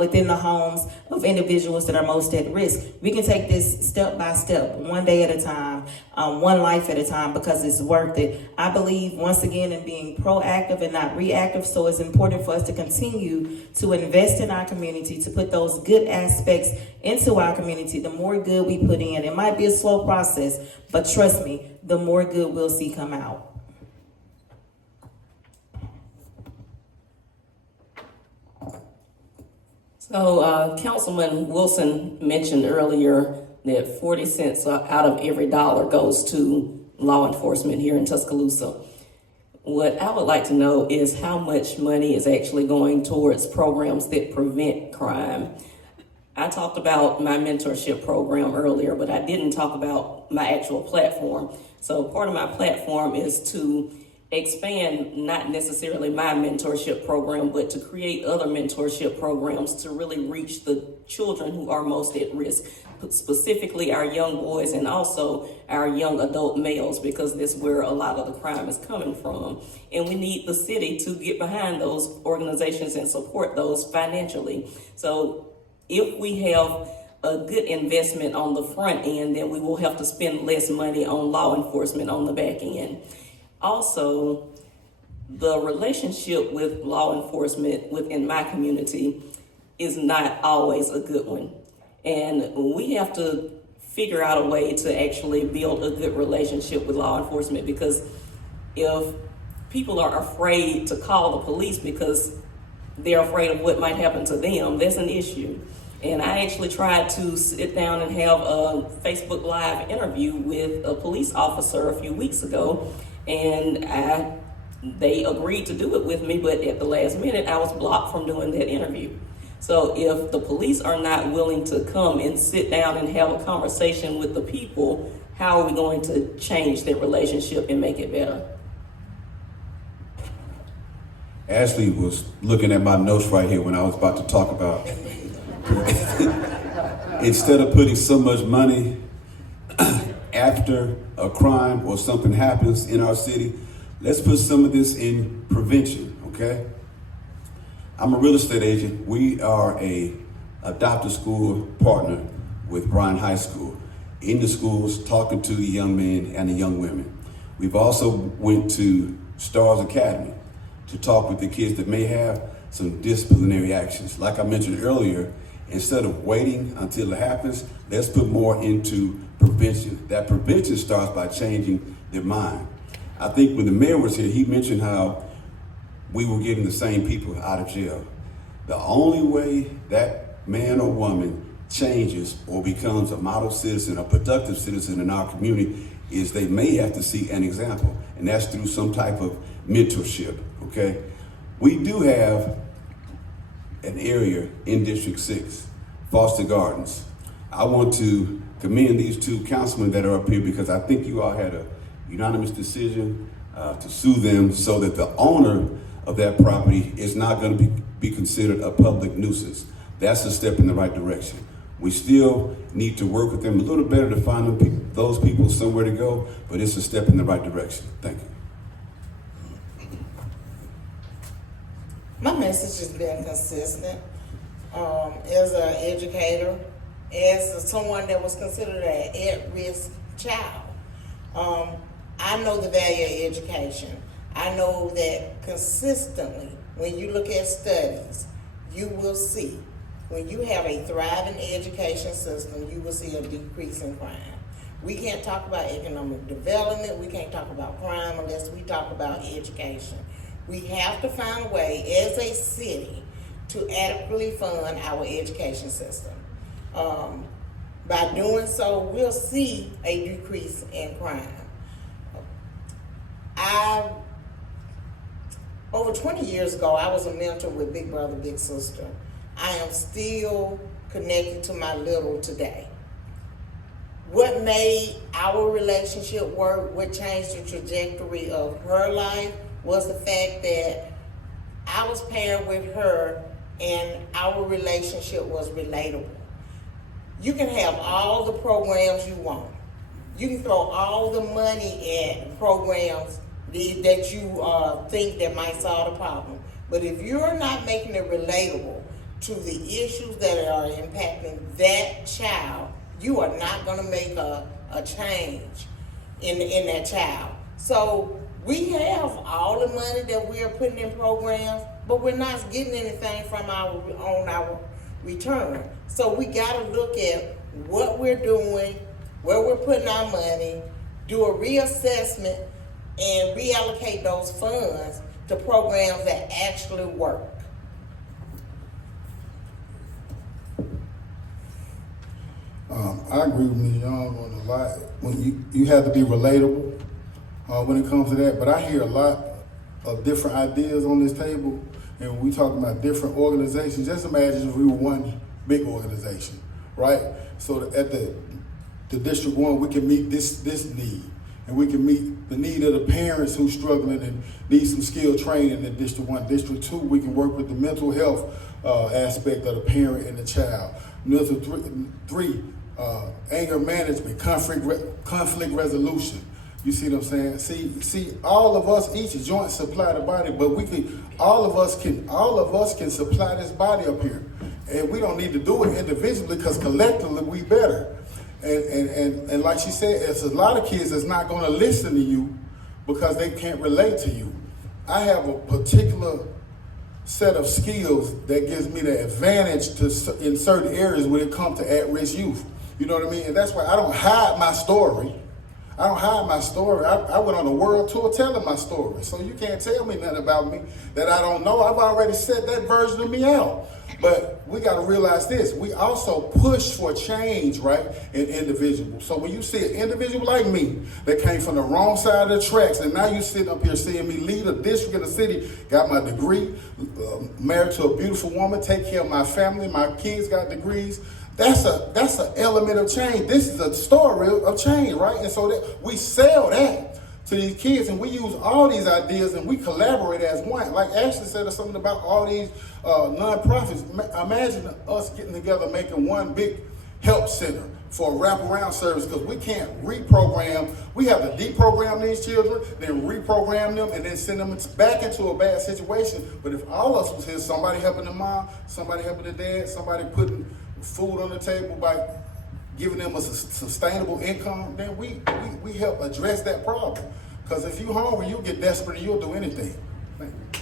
within the homes of individuals that are most at risk. We can take this step by step, one day at a time, one life at a time, because it's worth it. I believe, once again, in being proactive and not reactive, so it's important for us to continue to invest in our community, to put those good aspects into our community. The more good we put in, it might be a slow process, but trust me, the more good we'll see come out. So Councilman Wilson mentioned earlier that 40 cents out of every dollar goes to law enforcement here in Tuscaloosa. What I would like to know is how much money is actually going towards programs that prevent crime. I talked about my mentorship program earlier, but I didn't talk about my actual platform. So part of my platform is to expand not necessarily my mentorship program, but to create other mentorship programs to really reach the children who are most at risk, specifically our young boys and also our young adult males, because that's where a lot of the crime is coming from. And we need the city to get behind those organizations and support those financially. So if we have a good investment on the front end, then we will have to spend less money on law enforcement on the back end. Also, the relationship with law enforcement within my community is not always a good one. And we have to figure out a way to actually build a good relationship with law enforcement, because if people are afraid to call the police because they're afraid of what might happen to them, that's an issue. And I actually tried to sit down and have a Facebook Live interview with a police officer a few weeks ago, and they agreed to do it with me, but at the last minute, I was blocked from doing that interview. So if the police are not willing to come and sit down and have a conversation with the people, how are we going to change that relationship and make it better? Ashley was looking at my notes right here when I was about to talk about instead of putting so much money after a crime or something happens in our city, let's put some of this in prevention, okay? I'm a real estate agent. We are a adopted school partner with Bryan High School, in the schools talking to the young men and the young women. We've also went to Stars Academy to talk with the kids that may have some disciplinary actions. Like I mentioned earlier, instead of waiting until it happens, let's put more into prevention. That prevention starts by changing their mind. I think when the mayor was here, he mentioned how we were getting the same people out of jail. The only way that man or woman changes or becomes a model citizen, a productive citizen in our community, is they may have to see an example, and that's through some type of mentorship, okay? We do have an area in District 6, Foster Gardens. I want to commend these two councilmen that are up here because I think you all had a unanimous decision to sue them so that the owner of that property is not going to be considered a public nuisance. That's a step in the right direction. We still need to work with them a little better to find them, those people somewhere to go, but it's a step in the right direction. Thank you. My message has been consistent. As an educator, as someone that was considered an at-risk child, I know the value of education. I know that consistently, when you look at studies, you will see, when you have a thriving education system, you will see a decrease in crime. We can't talk about economic development, we can't talk about crime unless we talk about education. We have to find a way as a city to adequately fund our education system. By doing so, we'll see a decrease in crime. Over 20 years ago, I was a mentor with Big Brother, Big Sister. I am still connected to my little today. What made our relationship work, what changed the trajectory of her life, was the fact that I was paired with her and our relationship was relatable. You can have all the programs you want. You can throw all the money at programs that you think that might solve the problem. But if you're not making it relatable to the issues that are impacting that child, you are not going to make a change in that child. So we have all the money that we are putting in programs, but we're not getting anything from our return. So we got to look at what we're doing, where we're putting our money, do a reassessment, and reallocate those funds to programs that actually work. I agree with Ms. Young on a lot. When you have to be relatable when it comes to that, but I hear a lot of different ideas on this table, and we talking about different organizations. Just imagine if we were one big organization, right? So at the District 1, we can meet this need, and we can meet the need of the parents who's struggling and need some skill training in District 1. District 2, we can work with the mental health aspect of the parent and the child. District 3, anger management, conflict resolution. You see what I'm saying? See, all of us, each joint supply the body, but all of us can supply this body up here. And we don't need to do it individually because collectively we better. And like she said, it's a lot of kids that's not gonna listen to you because they can't relate to you. I have a particular set of skills that gives me the advantage in certain areas when it comes to at-risk youth. You know what I mean? And that's why I don't hide my story. I went on a world tour telling my story. So you can't tell me nothing about me that I don't know. I've already set that version of me out. But we got to realize this. We also push for change, right, in individuals. So when you see an individual like me that came from the wrong side of the tracks, and now you sitting up here seeing me lead a district in the city, got my degree, married to a beautiful woman, take care of my family, my kids got degrees. That's an element of change. This is a story of change, right? And so that we sell that to these kids, and we use all these ideas and we collaborate as one. Like Ashley said something about all these nonprofits. Imagine us getting together, making one big help center for a wraparound service, because we can't reprogram. We have to deprogram these children, then reprogram them, and then send them back into a bad situation. But if all of us was here, somebody helping the mom, somebody helping the dad, somebody putting food on the table by giving them a sustainable income, then we help address that problem. Because if you're hungry, you'll get desperate and you'll do anything. Thank you.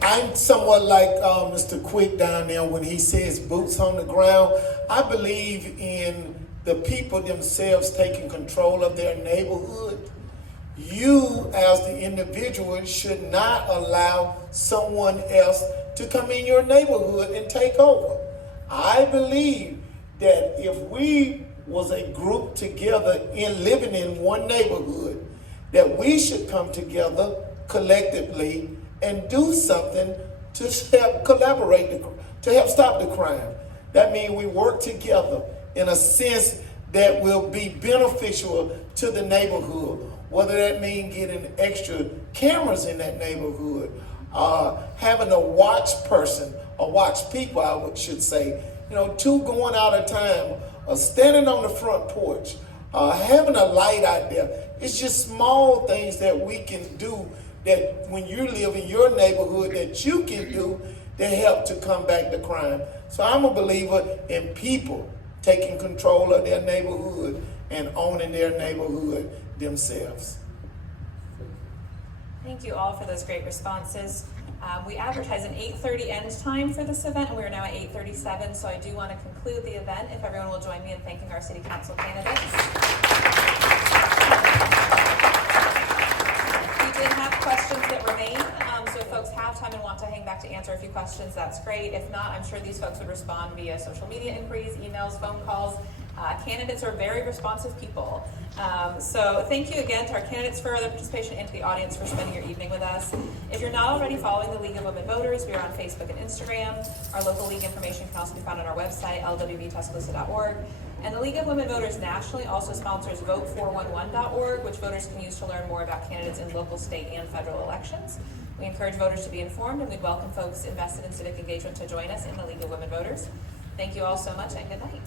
I'm somewhat like Mr. Quick down there when he says boots on the ground. I believe in the people themselves taking control of their neighborhood. You, as the individual, should not allow someone else to come in your neighborhood and take over. I believe that if we was a group together in living in one neighborhood, that we should come together collectively and do something to help collaborate, to help stop the crime. That means we work together in a sense that will be beneficial to the neighborhood. Whether that means getting extra cameras in that neighborhood, having a watch person, or watch people, I should say, two going out of time, standing on the front porch, having a light out there. It's just small things that we can do that when you live in your neighborhood that you can do that help to combat the crime. So I'm a believer in people taking control of their neighborhood and owning their neighborhood themselves. Thank you all for those great responses. We advertise an 8:30 end time for this event, and we are now at 8:37, so I do want to conclude the event if everyone will join me in thanking our city council candidates. We did have questions that remain, so if folks have time and want to hang back to answer a few questions, that's great. If not, I'm sure these folks would respond via social media inquiries, emails, phone calls. Candidates are very responsive people. So thank you again to our candidates for their participation and to the audience for spending your evening with us. If you're not already following the League of Women Voters, we are on Facebook and Instagram. Our local league information can also be found on our website, lwvtuscaloosa.org. And the League of Women Voters nationally also sponsors vote411.org, which voters can use to learn more about candidates in local, state, and federal elections. We encourage voters to be informed, and we'd welcome folks invested in civic engagement to join us in the League of Women Voters. Thank you all so much, and good night.